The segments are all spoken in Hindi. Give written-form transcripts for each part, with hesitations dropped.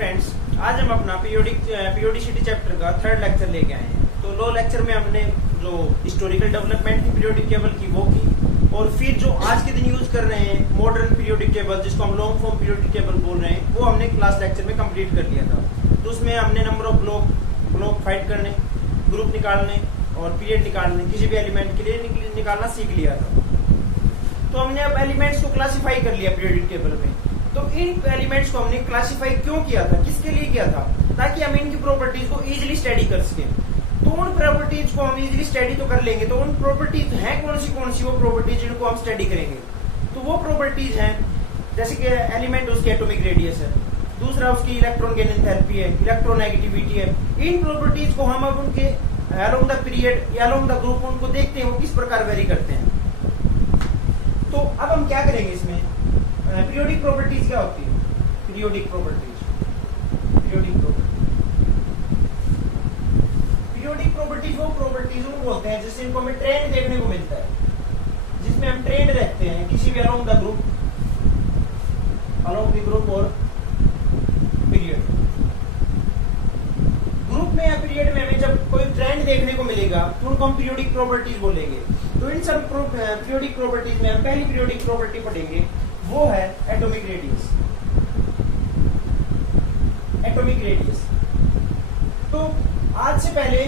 फ्रेंड्स, आज हम अपना पीरियोडिसिटी चैप्टर का थर्ड लेक्चर लेके आए हैं। तो लो लेक्चर में हमने जो हिस्टोरिकल डेवलपमेंट थी पीरियोडिक टेबल की वो की, और फिर जो आज के दिन यूज कर रहे हैं मॉडर्न पीरियोडिक टेबल जिसको हम लॉन्ग फॉर्म पीरियोडिक टेबल बोल रहे हैं, वो हमने क्लास लेक्चर में कंप्लीट कर लिया था। तो उसमें हमने नंबर ऑफ ब्लॉक फाइट करने, ग्रुप निकालने और पीरियड निकालने, किसी भी एलिमेंट के लिए निकालना सीख लिया था। तो हमने अब एलिमेंट्स को क्लासिफाई कर लिया पीरियोडिक टेबल में। तो इन एलिमेंट्स को हमने क्लासिफाई क्यों किया था, किसके लिए किया था? ताकि हम इनकी प्रॉपर्टीज को इजीली स्टडी कर सकें। तो उन प्रॉपर्टीज को हम इजीली स्टडी तो कर लेंगे, तो उन प्रॉपर्टीज हैं कौन सी वो प्रॉपर्टीज जिनको हम स्टडी करेंगे। तो वो प्रॉपर्टीज हैं जैसे कि एलिमेंट उसकी एटॉमिक रेडियस है, दूसरा उसकी इलेक्ट्रॉन गेन एंथैल्पी है, इलेक्ट्रोनेगेटिविटी है। इन प्रॉपर्टीज को हम अब उनके अलोंग द पीरियड या अलोंग द ग्रुप उनको देखते हैं वो किस प्रकार वेरी करते हैं। तो अब हम क्या करेंगे इसमें, पीरियोडिक प्रॉपर्टीज क्या होती है? पीरियोडिक प्रॉपर्टीज वो प्रॉपर्टीज वो बोलते हैं जिससे इनको हमें ट्रेंड देखने को मिलता है, जिसमें हम ट्रेंड देखते हैं किसी भी अलोंग द ग्रुप और पीरियड। ग्रुप में या पीरियड में हमें जब कोई ट्रेंड देखने को मिलेगा तो उनको हम पीरियोडिक प्रॉपर्टीज बोलेंगे। तो इन सब पीरियोडिक प्रॉपर्टीज में हम पहली पीरियोडिक प्रॉपर्टी पढ़ेंगे, वो है एटॉमिक रेडियस। एटॉमिक रेडियस तो आज से पहले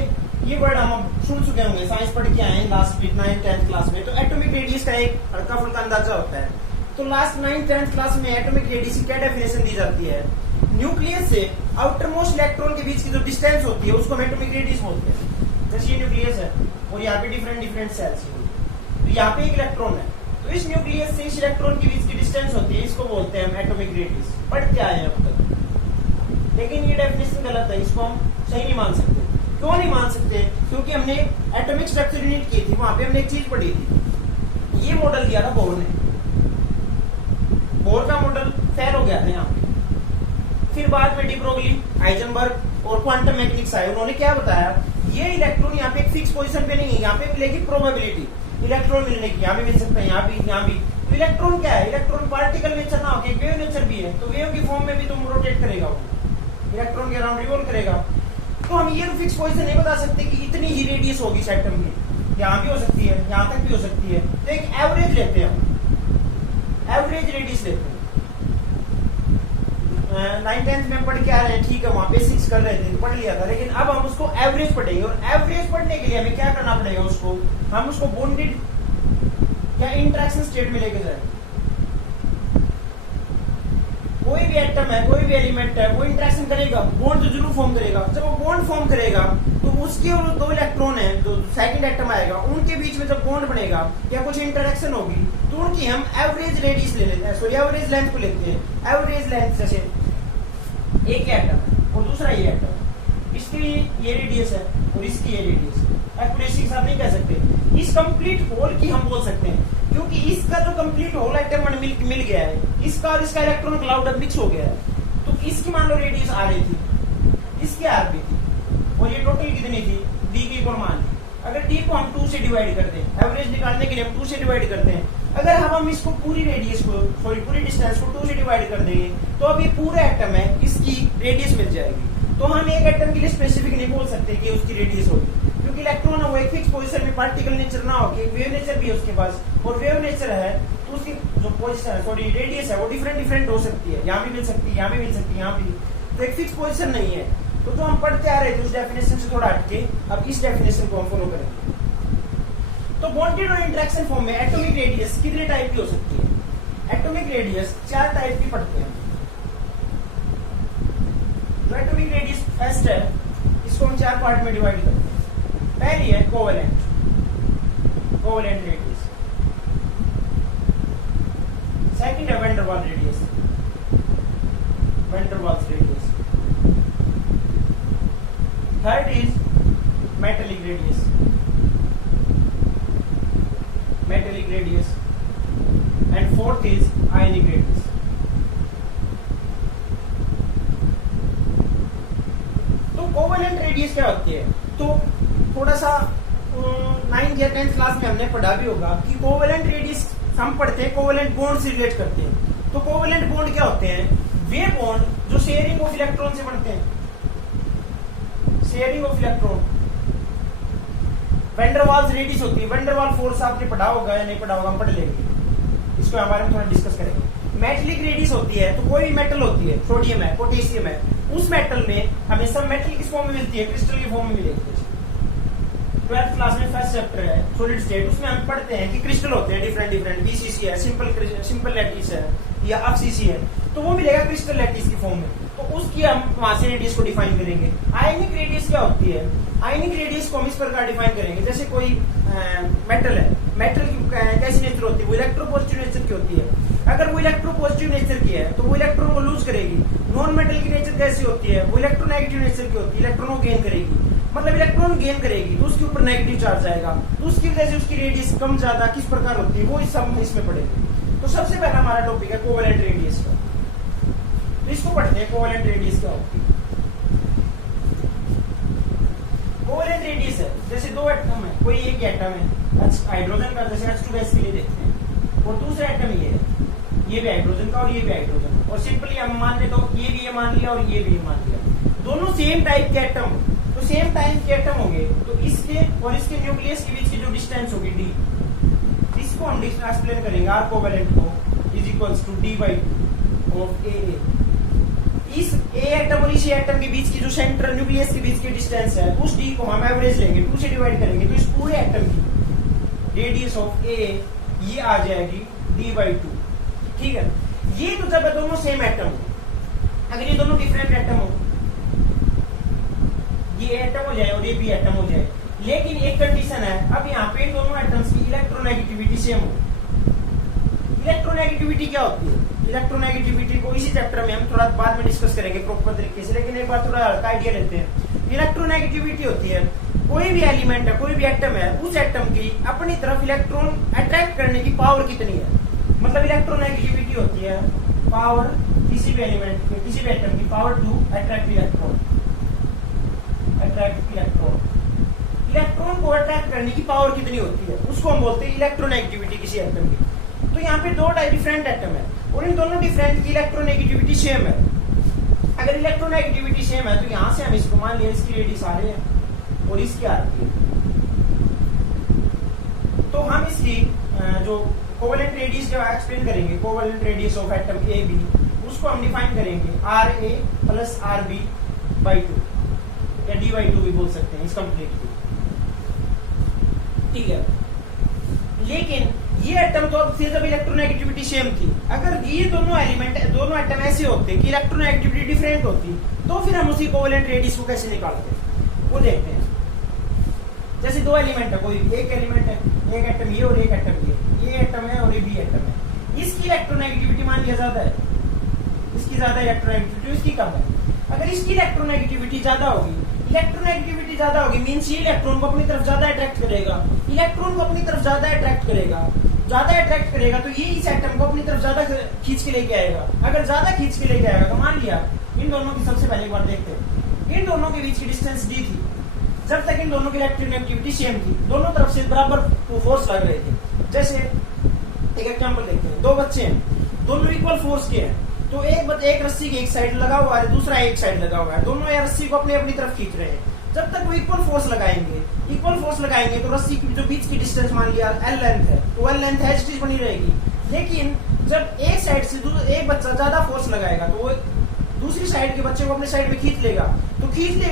ये वर्ड हम सुन चुके होंगे, साइंस पढ़ के आए हैं last week 9th 10th class में। तो एटॉमिक रेडियस का एक हल्का फुल्का अंदाजा होता है। तो लास्ट 9th 10th क्लास में एटॉमिक रेडियस की क्या डेफिनेशन दी जाती है? न्यूक्लियस से आउटर मोस्ट इलेक्ट्रॉन के बीच की जो डिस्टेंस होती है उसको हम एटॉमिक रेडियस बोलते हैं। जैसे ये न्यूक्लियस है और यहाँ पे डिफरेंट सेल्स है, तो यहाँ पे एक इलेक्ट्रॉन है, तो इस न्यूक्लियस से इस इलेक्ट्रॉन के बीच की डिस्टेंस होती है, इसको बोलते हैं हम एटॉमिक रेडियस। पढ़ क्या है अब तक, लेकिन ये डेफिनेशन गलत है, इसको हम सही नहीं मान सकते। क्यों नहीं मान सकते? क्योंकि हमने एटॉमिक स्ट्रक्चर यूनिट की थी, वहां पे हमने एक चीज पढ़ी थी, ये मॉडल दिया था बोर ने। बोर का मॉडल फेल हो गया था यहाँ पे। फिर बाद में डी ब्रोगली, हाइजेनबर्ग और क्वांटम मैकेनिक्स आए, उन्होंने क्या बताया, ये इलेक्ट्रॉन यहाँ पे एक फिक्स पोजीशन पे नहीं है, यहाँ पे मिलेगी प्रोबेबिलिटी इलेक्ट्रॉन मिलने की, यहाँ भी मिल सकता है, यहाँ भी। तो इलेक्ट्रॉन क्या है? इलेक्ट्रॉन पार्टिकल नेचर ना होकर वेव नेचर भी है, तो वेव की फॉर्म में भी तुम रोटेट करेगा, वो इलेक्ट्रॉन के अराउंड रिवॉल्व करेगा। तो हम ये फिक्स पोजीशन नहीं बता सकते कि इतनी ही रेडियस होगी इस एटम की, यहाँ भी हो सकती है, यहाँ तक भी हो सकती है। तो एक एवरेज लेते हैं, एवरेज रेडियस लेते हैं। 9th 10th में पढ़ के आ रहे हैं, ठीक है, वहां पे 6 कर रहे थे, पढ़ लिया था, लेकिन अब हम उसको एवरेज पढ़ेंगे। और एवरेज पढ़ने के लिए हमें क्या करना पड़ेगा, हम उसको बॉन्डेड या इंटरेक्शन स्टेट में लेके जाए। कोई भी एटम है, कोई भी एलिमेंट है, वो इंटरेक्शन करेगा, बॉन्ड तो जरूर फॉर्म करेगा। जब वो बॉन्ड फॉर्म करेगा तो उसके और दो इलेक्ट्रॉन है, जो सेकंड एटम आएगा, उनके बीच में जब बॉन्ड बनेगा या कुछ इंटरेक्शन होगी तो उनकी हम एवरेज रेडियस ले लेते हैं, सॉरी एवरेज लेंथ को लेते हैं। एवरेज लेंथ जैसे एक एटम है और दूसरा ये एटम, इसकी ये रेडियस है और इसकी ये रेडियस है। एक्यूरेसी के साथ नहीं कह सकते, इस कंप्लीट होल की हम बोल सकते हैं, क्योंकि इसका जो कंप्लीट होल एटम मिल गया है, इसका और इसका इलेक्ट्रॉन क्लाउड अब मिक्स हो गया है। तो इसकी मान लो रेडियस आ रही थी, इसकी आर भी थी, और ये टोटल कितनी थी? डी की इक्वल मान ली। अगर डी को हम 2 से डिवाइड कर दें, एवरेज निकालने के लिए हम 2 से डिवाइड करते हैं। अगर हम इसको पूरी रेडियस को, सॉरी पूरी डिस्टेंस को 2 से डिवाइड कर देंगे तो अब ये पूरा एटम है, इसकी रेडियस मिल जाएगी। तो हम एक एटम के लिए स्पेसिफिक नहीं बोल सकते कि उसकी रेडियस होगी, क्योंकि इलेक्ट्रॉन है वो एक फिक्स पोजीशन में, पार्टिकल नेचर ना हो, वेव नेचर भी है उसके पास, और वेव नेचर है तो उसकी जो पोजीशन, सॉरी रेडियस है, वो डिफरेंट हो सकती है, यहाँ भी मिल सकती है, यहाँ भी मिल सकती है, यहाँ भी। तो एक फिक्स पोजीशन नहीं है। तो जो हम पढ़ते आ रहे थे उस डेफिनेशन से थोड़ा हटके अब इस डेफिनेशन को हम फॉलो करेंगे। तो बॉन्डेड और इंटरेक्शन फॉर्म में एटॉमिक रेडियस कितने टाइप की हो सकती है? एटॉमिक रेडियस 4 टाइप की पढ़ते हैं। जो एटॉमिक रेडियस फर्स्ट है, इसको हम 4 पार्ट में डिवाइड करते हैं। पहली है कोवेलेंट रेडियस, सेकंड है van der Waals radius, third is metallic radius and fourth is ionic radius. तो कोवेलेंट रेडियस क्या होती है? तो थोड़ा सा 9th या 10th क्लास में हमने पढ़ा भी होगा कि कोवेलेंट रेडियस हम पढ़ते हैं, कोवेलेंट बॉन्ड से रिलेट करते हैं। तो कोवेलेंट बॉन्ड क्या होते हैं? वे बॉन्ड जो शेयरिंग ऑफ इलेक्ट्रॉन से बनते हैं, sharing of electron, der Waals radius होती है। वैंडरवाल फोर्स आपने पढ़ा होगा या नहीं पढ़ा होगा, हम पढ़ लेंगे, इसको हमारे में थोड़ा डिस्कस करेंगे। मेटलिक रेडियस होती है, तो कोई भी मेटल होती है, सोडियम है, पोटेशियम है, उस मेटल में हमेशा मेटल किस फॉर्म में मिलती है, क्रिस्टल की फॉर्म में मिलेगी। 12th क्लास में फर्स्ट चैप्टर है सॉलिड स्टेट, उसमें हम पढ़ते हैं कि क्रिस्टल होते हैं डिफरेंट डिफरेंट, बीसीसी है, सिंपल लैटिस है या एफसीसी है, तो वो मिलेगा क्रिस्टल लैटिस की फॉर्म में। तो उसकी हम वहां से रेडियस को डिफाइन करेंगे। आयनिक रेडियस क्या होती है, आयनिक रेडियस को हम इस प्रकार डिफाइन करेंगे, जैसे कोई मेटल है, मेटल की कैसी नेचर होती है, वो इलेक्ट्रोपॉजिटिव नेचर की होती है। अगर वो इलेक्ट्रोपॉजिटिव नेचर की है तो वो इलेक्ट्रॉन को लूज करेगी। नॉन मेटल की नेचर कैसी होती है, वो इलेक्ट्रोनेगेटिव नेचर की होती है, इलेक्ट्रॉन को गेन करेगी। मतलब इलेक्ट्रॉन गेन करेगी तो उसके ऊपर नेगेटिव चार्ज आएगा, तो उसकी वजह से उसकी रेडियस कम ज्यादा किस प्रकार होती है, वो इस सब इसमें पढ़ेंगे। तो सबसे पहला हमारा टॉपिक है कोवेलेंट रेडियस का, तो इसको पढ़ते हैं कोवेलेंट रेडियस क्या होती है। कोवेलेंट रेडियस है, जैसे दो एटम है, कोई एक एटम है हाइड्रोजन का, जैसे H2 गैस के लिए देखते हैं, और दूसरा एटम ये है, ये भी हाइड्रोजन का और ये भी हाइड्रोजन, और सिंपली हम मान ले तो ये भी ये मान लिया और ये भी ये मान लिया, दोनों सेम टाइप के एटम, तो सेम टाइप के एटम होंगे, तो इसके और इसके न्यूक्लियस के बीच की जो डिस्टेंस होगी d, इसको हम एक्सप्लेन करेंगे r कोवेलेंट को is equals to d/2 of AA। इस A एटम और इस एटम के बीच की जो सेंट्रल न्यूक्लियस के बीच की डिस्टेंस है, उस d को हम एवरेज लेंगे, 2 से डिवाइड करेंगे, तो इस पूरे एटम की रेडियस ऑफ A ये आ जाएगी d/2। ठीक है, ये तो जब दोनों सेम एटम हो। अगर ये दोनों डिफरेंट एटम हो, ये एटम हो जाए और ये भी एटम हो जाए, लेकिन एक कंडीशन है, अब यहाँ पे दोनों एटम्स की इलेक्ट्रोनेगेटिविटी सेम हो। इलेक्ट्रोनेगेटिविटी क्या होती है, इलेक्ट्रोनेगेटिविटी को इसी चैप्टर में हम थोड़ा बाद में डिस्कस करेंगे प्रॉपर तरीके से, लेकिन एक बार थोड़ा हल्का आइडिया लेते हैं। इलेक्ट्रोनेगेटिविटी होती है कोई भी एलिमेंट है, कोई भी एटम है, उस एटम की अपनी तरफ इलेक्ट्रॉन अट्रैक्ट करने की पावर कितनी है। मतलब इलेक्ट्रोनेगेटिविटी होती है पावर किसी भी एलिमेंट की, किसी भी एटम की power to attract electron, attract electron, electron को अट्रैक्ट करने की पावर कितनी होती है, उसको हम बोलते हैं इलेक्ट्रोनेगेटिविटी किसी एटम की। तो यहाँ पे दो डिफरेंट एटम है और इन दोनों डिफरेंट की इलेक्ट्रोनेगेटिविटी सेम है। अगर इलेक्ट्रोनेगेटिविटी सेम है तो यहाँ से हम इसको मान लिया इसकी रेडियस आ रही है और इसकी आ रही है, तो हम इसकी जो कोवेलेंट रेडियस जो एक्सप्लेन करेंगे, covalent radius of atom AB, उसको हम डिफाइन करेंगे RA प्लस RB/2 या d/2 भी बोल सकते हैं इस कंप्लीट। ठीक है, लेकिन ये एटम तो अब जब इलेक्ट्रोनेगेटिविटी सेम थी, अगर ये दोनों एलिमेंट दोनों एटम ऐसे होते कि इलेक्ट्रोनेगेटिविटी डिफरेंट होती, तो फिर हम उसी कोवेलेंट रेडियस को कैसे निकालते, वो देखते हैं। जैसे दो एलिमेंट है, कोई एक एलिमेंट है, एक एटम ये और एक एटम ये एटम है और ये भी एटम है, इसकी इलेक्ट्रोनेगेटिविटी मान लिया ज्यादा है, इसकी ज्यादा इलेक्ट्रोनेगेटिविटी, इसकी कम है। अगर इसकी इलेक्ट्रोनेगेटिविटी ज्यादा होगी, इलेक्ट्रोनेगेटिविटी ज्यादा होगी मींस ये इलेक्ट्रॉन को अपनी तरफ ज्यादा अट्रैक्ट करेगा, इलेक्ट्रॉन को अपनी तरफ ज्यादा अट्रैक्ट करेगा, ज्यादा अट्रैक्ट करेगा तो ये इस एटम को अपनी तरफ ज्यादा खींच के लेके आएगा। अगर ज्यादा खींच के लेके आएगा तो मान लिया इन दोनों की, सबसे पहले एक बार देखते हैं, इन दोनों के बीच की डिस्टेंस d थी, जब तक इन दोनों की इलेक्ट्रोनेगेटिविटी सेम थी, दोनों तरफ से बराबर फोर्स लग रहे थे। जैसे एक एग्जांपल देखते हैं, दो बच्चे हैं, दोनों इक्वल फोर्स के हैं, तो एक रस्सी की एक साइड लगा हुआ है, दूसरा एक साइड लगा हुआ है, दोनों ये रस्सी को अपनी अपनी तरफ खींच रहे हैं। जब तक वो इक्वल फोर्स लगाएंगे तो रस्सी की जो बीच की डिस्टेंस मान लिया L लेंथ है, तो L length as it is बनी रहेगी। लेकिन जब एक साइड से एक बच्चा ज्यादा फोर्स लगाएगा तो वो दूसरी साइड के बच्चे को अपने साइड में खींच लेगा,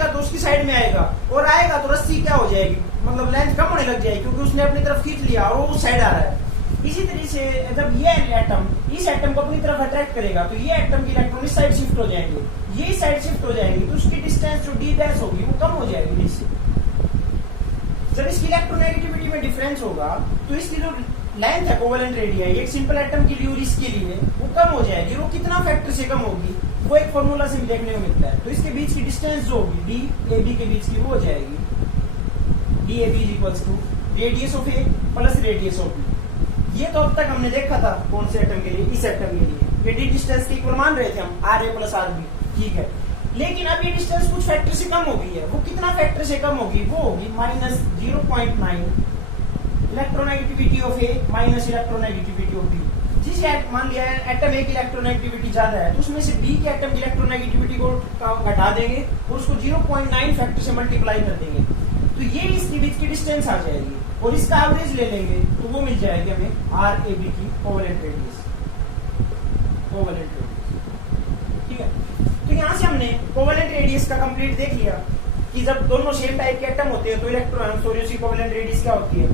तो उसकी साइड में आएगा, और आएगा तो रस्सी क्या हो जाएगी, मतलब लेंथ कम होने लग जाएगी, क्योंकि उसने अपनी तरफ खींच लिया और वो उस साइड आ रहा है। इसी तरीके से जब ये एटम इस एटम को अपनी तरफ अट्रैक्ट करेगा तो ये एटम की इलेक्ट्रॉन इस साइड शिफ्ट हो जाएंगे, ये साइड शिफ्ट हो जाएंगे, तो उसकी डिस्टेंस जो d डैश होगी वो कम हो जाएगी इससे। जब इसकी इलेक्ट्रोनेगेटिविटी में डिफरेंस होगा तो इसकी जो लेंथ है कोवेलेंट रेडियस एक सिंपल एटम के लिए और इसके लिए वो कम हो जाएगी। वो कितना फैक्टर से कम होगी वो एक फॉर्मूला से भी देखने को मिलता है। तो इसके बीच की डिस्टेंस जो होगी डी ए बी के बीच की वो हो जाएगी D A B equals to radius of A plus radius of B. ये तो अब तक हमने देखा था कौन से एटम के लिए, इस एटम के लिए ये डी डिस्टेंस के इक्वल मान रहे थे हम R A plus R B, ठीक है। लेकिन अब ये डिस्टेंस कुछ फैक्टर से कम हो गई है। वो कितना फैक्टर से कम होगी, वो होगी -0.9 electronegativity of A minus electronegativity of B. जिस मान लिया एटम ए की इलेक्ट्रोनेगेटिविटी ज्यादा है तो उसमें से बी के एटम की इलेक्ट्रोनेगेटिविटी को घटा देंगे और उसको 0.9 फैक्टर से मल्टीप्लाई कर देंगे, तो ये इसके बीच की डिस्टेंस आ जाएगी और इसका एवरेज ले लेंगे तो वो मिल जाएगी हमें आर ए बी की कोवेलेंट रेडियस। ठीक है, तो यहाँ से हमने कोवेलेंट रेडियस का कंप्लीट देख लिया कि जब दोनों सेम टाइप के एटम होते हैं तो इलेक्ट्रॉन सोल्यूशन कोवेलेंट रेडियस क्या होती है,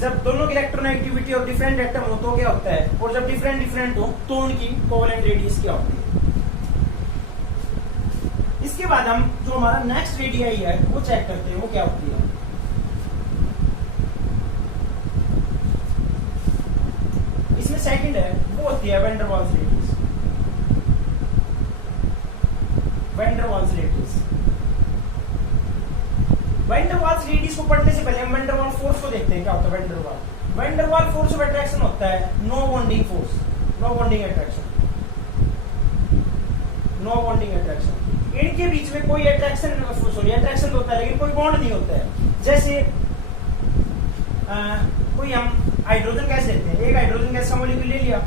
जब दोनों की इलेक्ट्रोनेगेटिविटी और डिफरेंट एटम हो तो क्या होता है, और जब डिफरेंट हो तो उनकी कोवेलेंट रेडियस क्या होती है। इसके बाद हम जो हमारा नेक्स्ट रेडियाई है वो चेक करते हैं वो क्या होती है। इसमें सेकंड है वो होती है van der Waals radius. Van der Waals radius, van der Waals radius को पढ़ने से पहले हम वैन डर वाल्स फोर्स को देखते हैं क्या होता है। Van der Waals, van der Waals force of attraction होता है no bonding force, no bonding attraction, no bonding attraction. इनके बीच में कोई अट्रैक्शन अट्रैक्शन होता है लेकिन कोई बॉन्ड नहीं होता है। जैसे कोई हम हाइड्रोजन गैस लेते हैं, एक हाइड्रोजन गैस का मॉलिक्यूल ले लिया,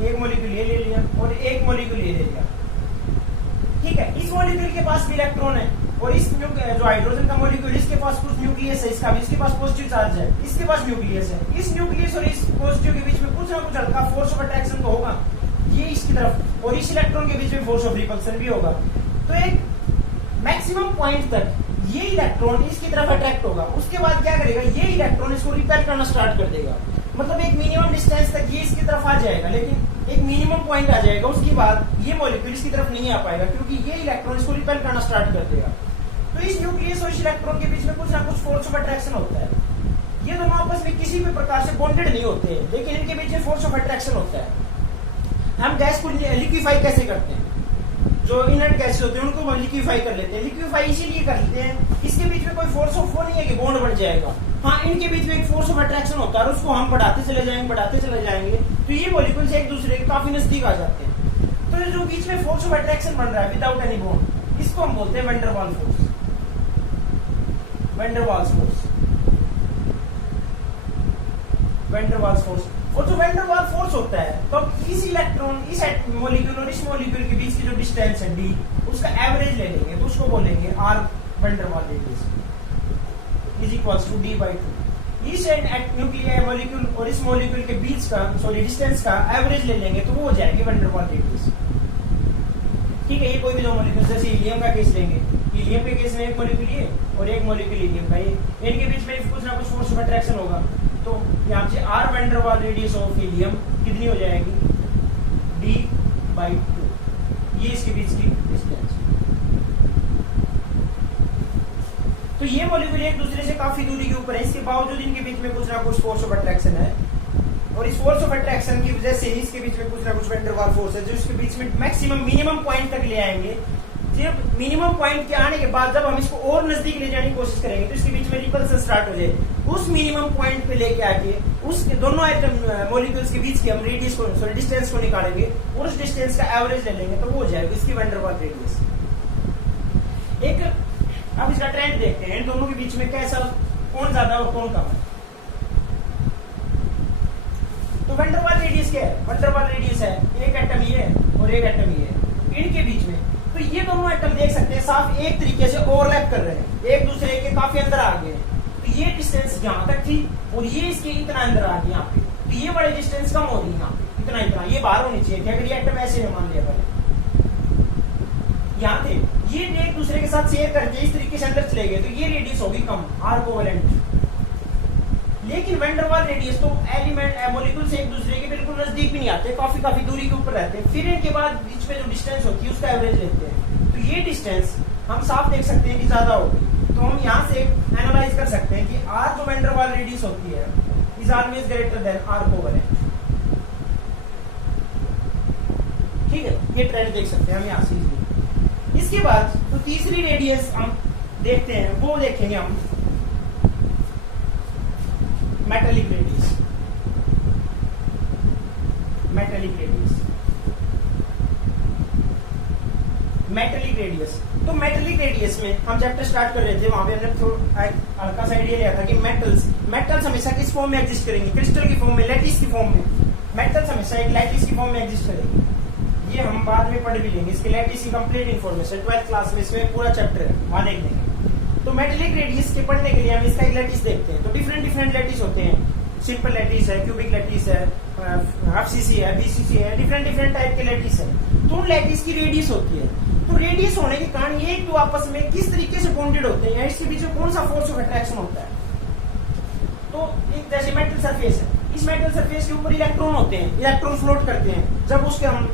एक मॉलिक्यूल ये ले लिया और एक मॉलिक्यूल ये ले लिया। ठीक है, इस मॉलिक्यूल के पास भी इलेक्ट्रॉन है और इस जो हाइड्रोजन का मॉलिक्यूल इसके पास कुछ न्यूक्लियस है, इसका भी इसके पास पॉजिटिव चार्ज है, इसके पास न्यूक्लियस है। इस न्यूक्लियस और इस पॉजिटिव के बीच में कुछ ना कुछ हल्का फोर्स ऑफ अट्रैक्शन तो होगा, ये इसकी तरफ, और इस इलेक्ट्रॉन के बीच में फोर्स ऑफ रिपल्सन भी होगा। तो एक मैक्सिमम पॉइंट तक ये इलेक्ट्रॉन इसकी तरफ अट्रैक्ट होगा, उसके बाद क्या करेगा, ये इलेक्ट्रॉन इसको रिपेल करना स्टार्ट कर देगा। मतलब एक मिनिमम डिस्टेंस तक ये इसकी तरफ आ जाएगा, लेकिन एक मिनिमम पॉइंट आ जाएगा, उसके बाद ये मॉलिक्यूल इसकी तरफ नहीं आ पाएगा क्योंकि ये इलेक्ट्रॉन इसको रिपेल करना स्टार्ट कर देगा। तो इस न्यूक्लियस और इस इलेक्ट्रॉन के बीच में कुछ ना कुछ फोर्स ऑफ अट्रैक्शन होता है। ये दोनों आपस में किसी भी प्रकार से बॉन्डेड नहीं होते हैं, लेकिन इनके बीच में फोर्स ऑफ अट्रैक्शन होता है। हम गैस को लिक्विफाई कैसे करते हैं, जो इनर्ट गैसेस होते हैं उनको लिक्विफाई कर लेते हैं। लिक्विफाई इसीलिए कर लेते हैं, इसके बीच में कोई फोर्स ऑफ वो नहीं है कि बॉन्ड बढ़ जाएगा। हाँ, इनके बीच में एक फोर्स ऑफ अट्रैक्शन होता है और उसको हम बढ़ाते चले जाएंगे तो ये मॉलिक्यूल्स एक दूसरे के काफी नजदीक आ जाते हैं। तो जो बीच में फोर्स ऑफ अट्रैक्शन बन रहा है विदाउट एनी बॉन्ड, इसको हम बोलते हैं van der Waals force. Van der Waals force, van der Waals force. और जो वैन डर वाल्स फोर्स होता है तो इस इलेक्ट्रॉन इस मॉलिक्यूल और इस मॉलिक्यूल के बीच की जो डिस्टेंस है डी, उसका एवरेज ले लेंगे तो उसको बोलेंगे R van der Waals radius is equals to D by two. इस न्यूक्लियर मॉलिक्यूल और इस मॉलिक्यूल के बीच का डिस्टेंस का एवरेज ले लेंगे तो वो हो जाएगी वैन डर वाल्स रेडियस। ठीक है, ये कोई भी दो मॉलिक्यूल, जैसे हीलियम का केस लेंगे, हीलियम के केस में एक मॉलिक्यूल ये और एक मॉलिक्यूल हीलियम का, ये इनके बीच में कुछ ना कुछ फोर्स ऑफ अट्रैक्शन होगा। तो यहाँ से R van der Waals radius of helium कितनी हो जाएगी, डी बाई टू, ये इसके बीच की डिस्टेंस। तो ये मॉलिक्यूल एक दूसरे से काफी दूरी के ऊपर है, इसके बावजूद इनके बीच में कुछ ना कुछ फोर्स ऑफ अट्रैक्शन है, और इस फोर्स ऑफ अट्रैक्शन की वजह से इसके बीच में कुछ ना कुछ वैन डर वाल्स फोर्स है जो इसके बीच में मैक्सिमम मिनिमम पॉइंट तक ले आएंगे। जब मिनिमम पॉइंट के आने के बाद जब हम इसको और नजदीक ले जाने की कोशिश करेंगे तो इसके बीच में रिपल्सन स्टार्ट हो जाए। उस मिनिमम पॉइंट पे लेके आके उसके दोनों आइटम मॉलिक्यूल्स के बीच की हम रेडियस को डिस्टेंस को निकालेंगे और उस डिस्टेंस का एवरेज ले लेंगे तो वो हो जाएगा इसकी वैन डर वाल्स रेडियस। एक अब इसका ट्रेंड देखते हैं, इन दोनों के बीच में कैसा, कौन ज्यादा और कौन कम है। तो वैन डर वाल्स रेडियस क्या है, वैन डर वाल्स रेडियस है एक एटम ये है और एक एटम ये है, इनके बीच में तो ये दोनों एटम देख सकते हैं साफ एक तरीके से ओवरलैप कर रहे हैं, एक दूसरे के काफी अंदर आ गए हैं। तो ये डिस्टेंस यहाँ तक थी और ये इसके इतना अंदर आ गई यहाँ पे, तो ये बड़े डिस्टेंस कम हो रही है यहाँ पे, इतना ये बाहर होनी चाहिए थी। अगर ये एटम ऐसे है मान लिया पहले यहाँ थे, ये एक दूसरे के साथ शेयर करके इस तरीके से अंदर चले गए तो ये रेडियस होगी कम, आर कोवेलेंट। लेकिन वैन डर वाल्स रेडियस तो एलिमेंट मॉलिक्यूल से एक दूसरे के बिल्कुल नजदीक भी नहीं आते, काफी दूरी के ऊपर रहते हैं। फिर इनके बाद बीच में जो डिस्टेंस होती है उसका एवरेज लेते हैं, तो ये डिस्टेंस हम साफ देख सकते हैं कि ज्यादा होगी। तो हम यहाँ से एनालाइज कर सकते हैं कि आर जो वैन डर वाल्स रेडियस होती है is always greater than R covalent. ठीक है, ये ट्रेंड देख सकते हैं हम यहाँ से। इसके बाद तो तीसरी रेडियस हम देखते हैं, वो देखेंगे हम metallic radius. Metallic radius, metallic radius. तो मेटेलिक रेडियस में हम चैप्टर स्टार्ट कर रहे थे, वहां पे हमने थोड़ा हल्का सा आइडिया लिया था कि मेटल्स हमेशा किस फॉर्म में एग्जिस्ट करेंगे, क्रिस्टल की फॉर्म में, लैटिस की फॉर्म में। मेटल्स हमेशा एक लैटिस की फॉर्म में एग्जिस्ट करेगी, ये हम बाद में पढ़ भी लेंगे, इसके लैटिस की कंप्लीट इन्फॉर्मेशन 12th क्लास में इसमें पूरा चैप्टर है, वहां देख लेंगे। तो मेटेलिक रेडियस के पढ़ने के लिए हम इसका एक लैटिस देखते हैं। तो डिफरेंट डिफरेंट लैटिस होते हैं, सिंपल लैटिस है, क्यूबिक लैटिस है, हाफ सीसी है, बीसीसी है, डिफरेंट डिफरेंट टाइप के लैटिस है। तो उन लैटिस की रेडियस होती है। तो रेडियस होने के कारण ये तो आपस में किस तरीके से बॉन्डेड होते हैं या इसके बीच में कौन सा फोर्स ऑफ अट्रैक्शन होता है। तो एक जैसे मेटल सरफेस है, इस मेटल सरफेस के ऊपर इलेक्ट्रॉन होते हैं, इलेक्ट्रॉन फ्लोट करते हैं। जब उसके हम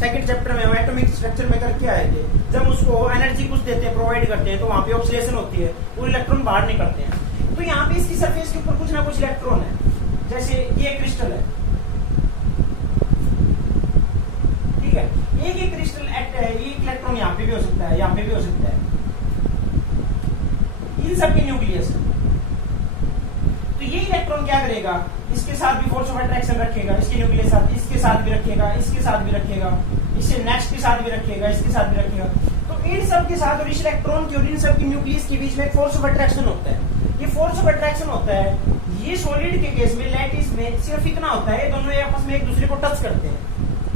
सेकंड चैप्टर में एटॉमिक स्ट्रक्चर में करके आए थे, जब उसको एनर्जी कुछ देते हैं, प्रोवाइड करते हैं, तो वहां पे ऑक्सीडेशन होती है, वो इलेक्ट्रॉन बाहर निकलते हैं। तो यहाँ पे इसकी सरफेस के ऊपर कुछ ना कुछ इलेक्ट्रॉन है। जैसे ये क्रिस्टल है, ठीक है, एक क्रिस्टल एक इलेक्ट्रॉन यहाँ पे भी हो सकता है, यहाँ पे भी हो सकता है, इन सब के न्यूक्लियस। तो ये इलेक्ट्रॉन क्या करेगा, इसके साथ भी फोर्स ऑफ अट्रैक्शन रखेगा, इसके न्यूक्लियस साथ, इसके साथ भी रखेगा, इसके साथ भी रखेगा, इससे नेक्स्ट के साथ भी रखेगा, इसके साथ भी रखेगा। तो इन सब के साथ और इस इलेक्ट्रॉन की और इन सब की न्यूक्लियस के बीच में एक फोर्स ऑफ अट्रैक्शन होता है। ये फोर्स ऑफ अट्रैक्शन होता है, ये सॉलिड के केस में, लैटिस में सिर्फ इतना होता है, ये दोनों आपस में एक दूसरे को टच करते हैं।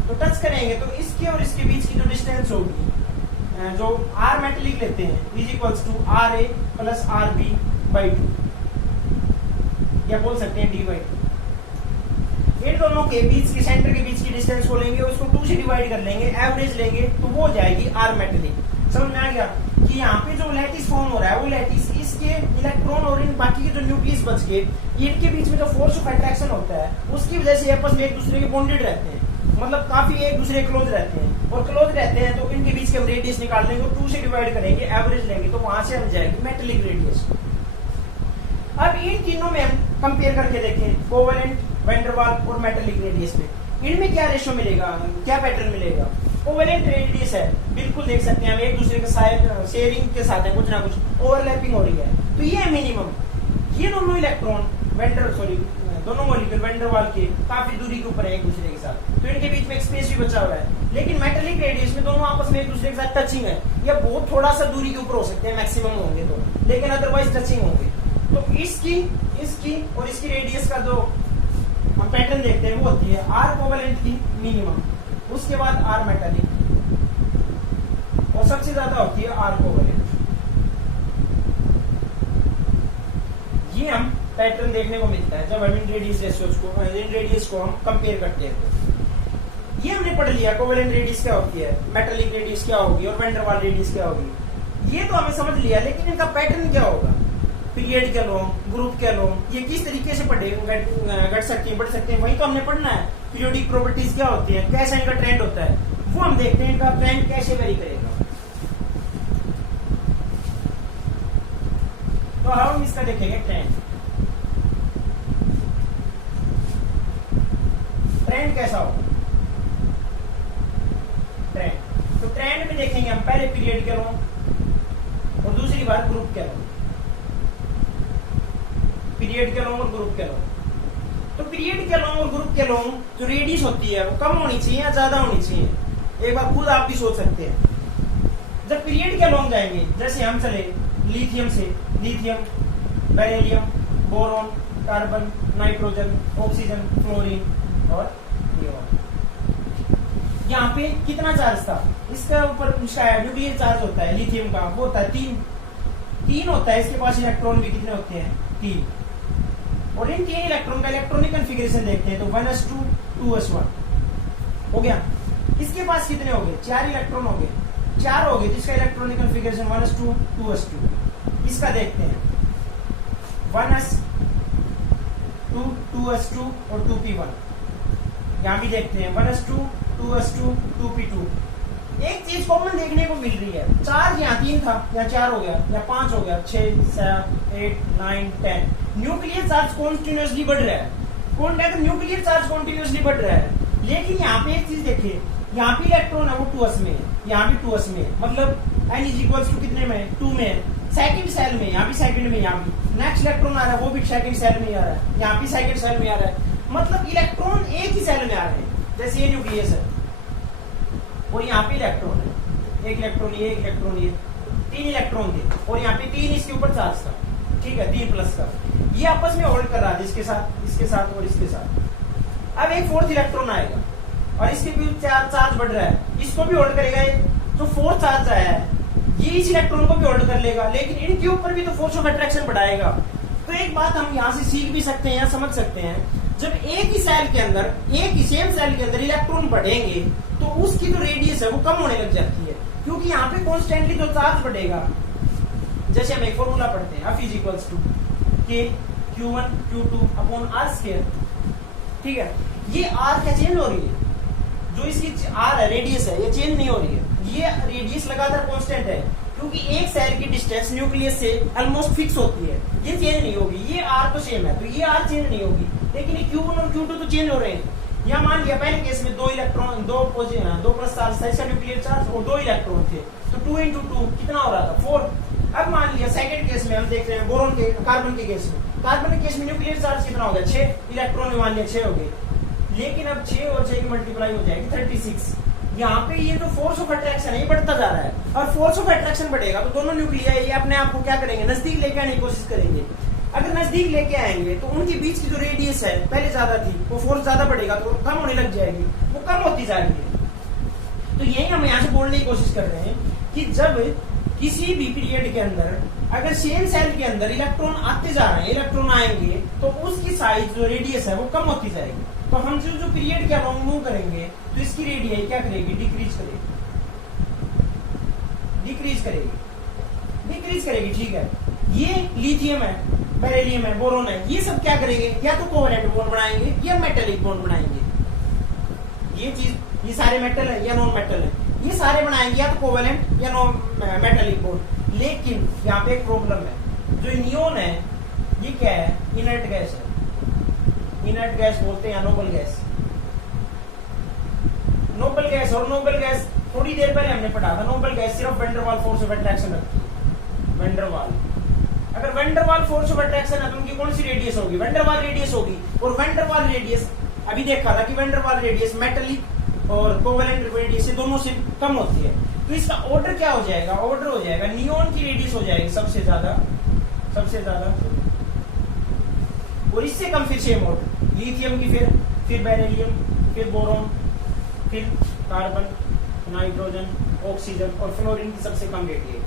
तो टच करेंगे तो इसके और इसके बीच की जो डिस्टेंस होगी, जो आर मेटेलिक लेते हैं, is equals to R A plus R B by 2, या बोल सकते हैं डी बाई 2। इन दोनों के बीच के सेंटर के बीच की डिस्टेंस को लेंगे, उसको 2 से डिवाइड कर लेंगे, एवरेज लेंगे, तो वो हो जाएगी आर मेटेलिक। समझ में आ गया कि यहाँ पे जो लैटिस फॉर्म हो रहा है, वो लैटिस इसके इलेक्ट्रॉन और इन बाकी के जो न्यूक्लियस बच गए, इनके बीच में जो फोर्स ऑफ अट्रैक्शन होता है, उसकी वजह से आपस में एक दूसरे के बॉन्डेड रहते हैं, मतलब काफी एक दूसरे क्लोज रहते हैं। और क्लोज रहते हैं तो इनके बीच के हम रेडियस निकाल लेंगे, 2 से डिवाइड करेंगे, एवरेज लेंगे, तो वहां से हम जाएगी मेटेलिक रेडियस। अब इन तीनों में हम कंपेयर करके देखें, कोवेलेंट, वैन डर वाल्स और मेटेलिक रेडियस में, इनमें क्या रेशो मिलेगा, क्या पैटर्न मिलेगा। कोवेलेंट रेडियस है, बिल्कुल देख सकते हैं हम एक दूसरे के साथ शेयरिंग के साथ है, कुछ ना कुछ ओवरलैपिंग हो रही है, तो ये है मिनिमम। ये दोनों इलेक्ट्रॉन दोनों मॉलिक्यूल वैन डर वाल्स के काफी दूरी के ऊपर है एक दूसरे के साथ, तो इनके बीच में एक स्पेस भी बचा हुआ है। लेकिन मेटेलिक रेडियस में दोनों आपस में एक दूसरे के साथ टचिंग है, या बहुत थोड़ा सा दूरी के ऊपर हो सकते हैं, मैक्सिमम होंगे तो, लेकिन अदरवाइज टचिंग होंगे। तो इसकी और इसकी रेडियस का जो हम पैटर्न देखते हैं, वो होती है आर कोवेलेंट की मिनिमम, उसके बाद आर मेटेलिक, और सबसे ज्यादा होती है आर कोवेलेंट। ये हम पैटर्न देखने को मिलता है जब हम इन रेडियस को हम कंपेयर करते हैं। ये हमने पढ़ लिया कोवेलेंट रेडियस क्या होती है, मेटेलिक रेडियस क्या होगी और वैन डर वाल्स रेडियस क्या होगी, ये तो हमें समझ लिया। लेकिन इनका पैटर्न क्या होगा, पीरियड कह लो, ग्रुप कह लो, ये किस तरीके से घट सकती है, बढ़ सकते हैं, वही तो हमने पढ़ना है। पीरियोडिक प्रॉपर्टीज क्या होती है, कैसा इनका ट्रेंड होता है, वो हम देखते हैं, इनका ट्रेंड कैसे वेरी करेगा। तो हम इसका देखेंगे ट्रेंड कैसा हो, ट्रेंड। तो ट्रेंड में देखेंगे हम पहले पीरियड कह लो और दूसरी बार ग्रुप कह लो, पीरियड के लॉन्ग और ग्रुप के लॉन्ग। तो पीरियड के लॉन्ग और ग्रुप के लॉन्ग जो रेडियस होती है वो कम होनी चाहिए या ज्यादा होनी चाहिए, एक बार खुद आप भी सोच सकते हैं। जब पीरियड के लॉन्ग जाएंगे, जैसे हम चले लिथियम से, lithium, beryllium, boron, carbon, nitrogen, oxygen, fluorine और नियोन। यहाँ पे कितना चार्ज था, इसका ऊपर न्यूक्लियर चार्ज होता है लिथियम का, वो होता है 3 होता है। इसके पास इलेक्ट्रॉन भी कितने होते हैं, 3। और इन 3 इलेक्ट्रॉन का इलेक्ट्रॉनिक कॉन्फ़िगरेशन देखते हैं, तो 1s2 2s1 हो गया। इसके पास कितने हो गए, 4 इलेक्ट्रॉन हो गए, 4 हो गए, जिसका इलेक्ट्रॉनिक कॉन्फ़िगरेशन 1s2 2s2। इसका देखते हैं 1s2 2s2 और 2p1। यहाँ भी देखते हैं 1s2 2s2 2p2। एक चीज कॉमन देखने को मिल रही है, चार्ज यहाँ 3 था, यहाँ 4 हो गया, यहाँ 5 हो गया, 6 7 8 9 10। न्यूक्लियर चार्ज कॉन्टिन्यूसली बढ़ रहा है, कौन कहता है न्यूक्लियर चार्ज कॉन्टिन्यूसली बढ़ रहा है। लेकिन यहाँ पे एक चीज देखिए, यहाँ पे इलेक्ट्रॉन है वो 2s में है, यहाँ भी 2s में है, मतलब n इज इक्वल्स टू कितने में, 2 में है। सेकंड सेल में, यहाँ भी सेकंड में, यहाँ भी नेक्स्ट इलेक्ट्रॉन आ रहा है, वो भी सेकंड सेल में आ रहा है, यहाँ भी सेकंड सेल में आ रहा है। मतलब इलेक्ट्रॉन एक ही सेल में आ रहे हैं, जैसे ये न्यूक्लियस है और यहाँ पे इलेक्ट्रॉन है, एक इलेक्ट्रॉन ये, एक इलेक्ट्रॉन ये, 3 इलेक्ट्रॉन थे और यहाँ पे 3 इसके ऊपर चार्ज था, ठीक है, 3 प्लस का। ये आपस में होल्ड कर रहा है इसके साथ, इसके साथ और इसके साथ। अब एक फोर्थ इलेक्ट्रॉन आएगा और इसके भी चार्ज बढ़ रहा है, इसको भी होल्ड करेगा। जो फोर्थ चार्ज आया है ये इस इलेक्ट्रॉन को भी होल्ड कर लेगा, लेकिन इनके ऊपर भी तो फोर्स ऑफ अट्रैक्शन बढ़ाएगा। तो एक बात हम यहाँ से सीख भी सकते हैं या समझ सकते हैं, जब एक ही सेल के अंदर, एक ही सेम सेल के अंदर इलेक्ट्रॉन बढ़ेंगे तो उसकी जो रेडियस है वो कम होने लग जाती है, क्योंकि यहाँ पे कॉन्स्टेंटली जो चार्ज बढ़ेगा, जैसे हम एक फॉर्मूला पढ़ते हैं, F equals to K Q1 Q2 upon R square. ठीक है, ये R क्या चेंज हो रही है? जो इसकी R है, रेडियस है, ये चेंज नहीं हो रही है, ये रेडियस लगातार कांस्टेंट है, क्योंकि एक सेल की डिस्टेंस न्यूक्लियस से ऑलमोस्ट फिक्स होती है, ये चेंज नहीं होगी। ये R तो सेम है, तो ये R चेंज नहीं होगी, लेकिन ये Q1 और Q2 तो चेंज हो रहे हैं। यहाँ मान लिया पहले केस में 2 इलेक्ट्रॉन, 2 प्लस चार्ज था, इसका न्यूक्लियर चार्ज, और 2 इलेक्ट्रॉन थे, तो 2 into 2 कितना हो रहा था? 4। अब मान लिया सेकंड केस में हम देख रहे हैं बोरोन के, कार्बन के केस में, कार्बन के केस में न्यूक्लियर चार्ज कितना हो गया? 6 इलेक्ट्रॉन में मान लिया 6 हो गए, लेकिन अब 6 और 6 की मल्टीप्लाई हो जाएगी 36। यहाँ पे ये जो फोर्स ऑफ अट्रैक्शन है ये बढ़ता जा रहा है, और फोर्स ऑफ अट्रैक्शन बढ़ेगा तो दोनों न्यूक्लिया ये अपने आप को क्या करेंगे? नजदीक लेके आने की कोशिश करेंगे। अगर नजदीक लेके आएंगे तो उनके बीच की जो रेडियस है पहले ज्यादा थी, वो फोर्स ज्यादा बढ़ेगा तो कम होने लग जाएगी, वो कम होती जा रही है। तो यही हम यहाँ से बोलने की कोशिश कर रहे हैं कि जब किसी भी पीरियड के अंदर अगर सेम सेल के अंदर इलेक्ट्रॉन आते जा रहे हैं, इलेक्ट्रॉन आएंगे तो उसकी साइज जो रेडियस है वो कम होती जाएगी। तो हम जो पीरियड के अलोंग मूव करेंगे तो इसकी रेडियस क्या करेगी? डिक्रीज करेगी। ठीक है, ये लिथियम है, बेरिलियम है, बोरोन है, ये सब क्या करेंगे? या तो कोवेलेंट बॉन्ड बनाएंगे या मेटेलिक बॉन्ड बनाएंगे। ये चीज, ये सारे मेटल है या नॉन मेटल है, ये सारे बनाएंगे या तो कोवेलेंट या नॉन मेटेलिक बॉन्ड। लेकिन यहाँ पे एक प्रॉब्लम है, जो नियोन है ये क्या है? इनर्ट गैस है, इनर्ट गैस बोलते हैं, नोबल गैस। नोबल गैस और नोबल गैस थोड़ी देर पहले हमने पढ़ा था, नोबल गैस सिर्फ वेंडरवाल फोर्स ऑफ अट्रैक्शन रखती है। वेंडरवाल, अगर वेंडरवाल फोर्स ऑफ अट्रैक्शन है तो उनकी कौन सी रेडियस होगी? वेंडरवाल रेडियस होगी। और वेंडरवाल रेडियस अभी देखा था कि वेंडरवाल रेडियस मेटेलिक और कोवेलेंट रेडियस से दोनों से कम होती है। तो इसका ऑर्डर क्या हो जाएगा? ऑर्डर हो जाएगा नियोन की रेडियस हो जाएगी सबसे ज्यादा, और इससे कम फिर सेम ऑर्डर, लिथियम की, फिर बेरिलियम, फिर बोरोन, फिर कार्बन, नाइट्रोजन, ऑक्सीजन और फ्लोरीन की सबसे कम रेडियस।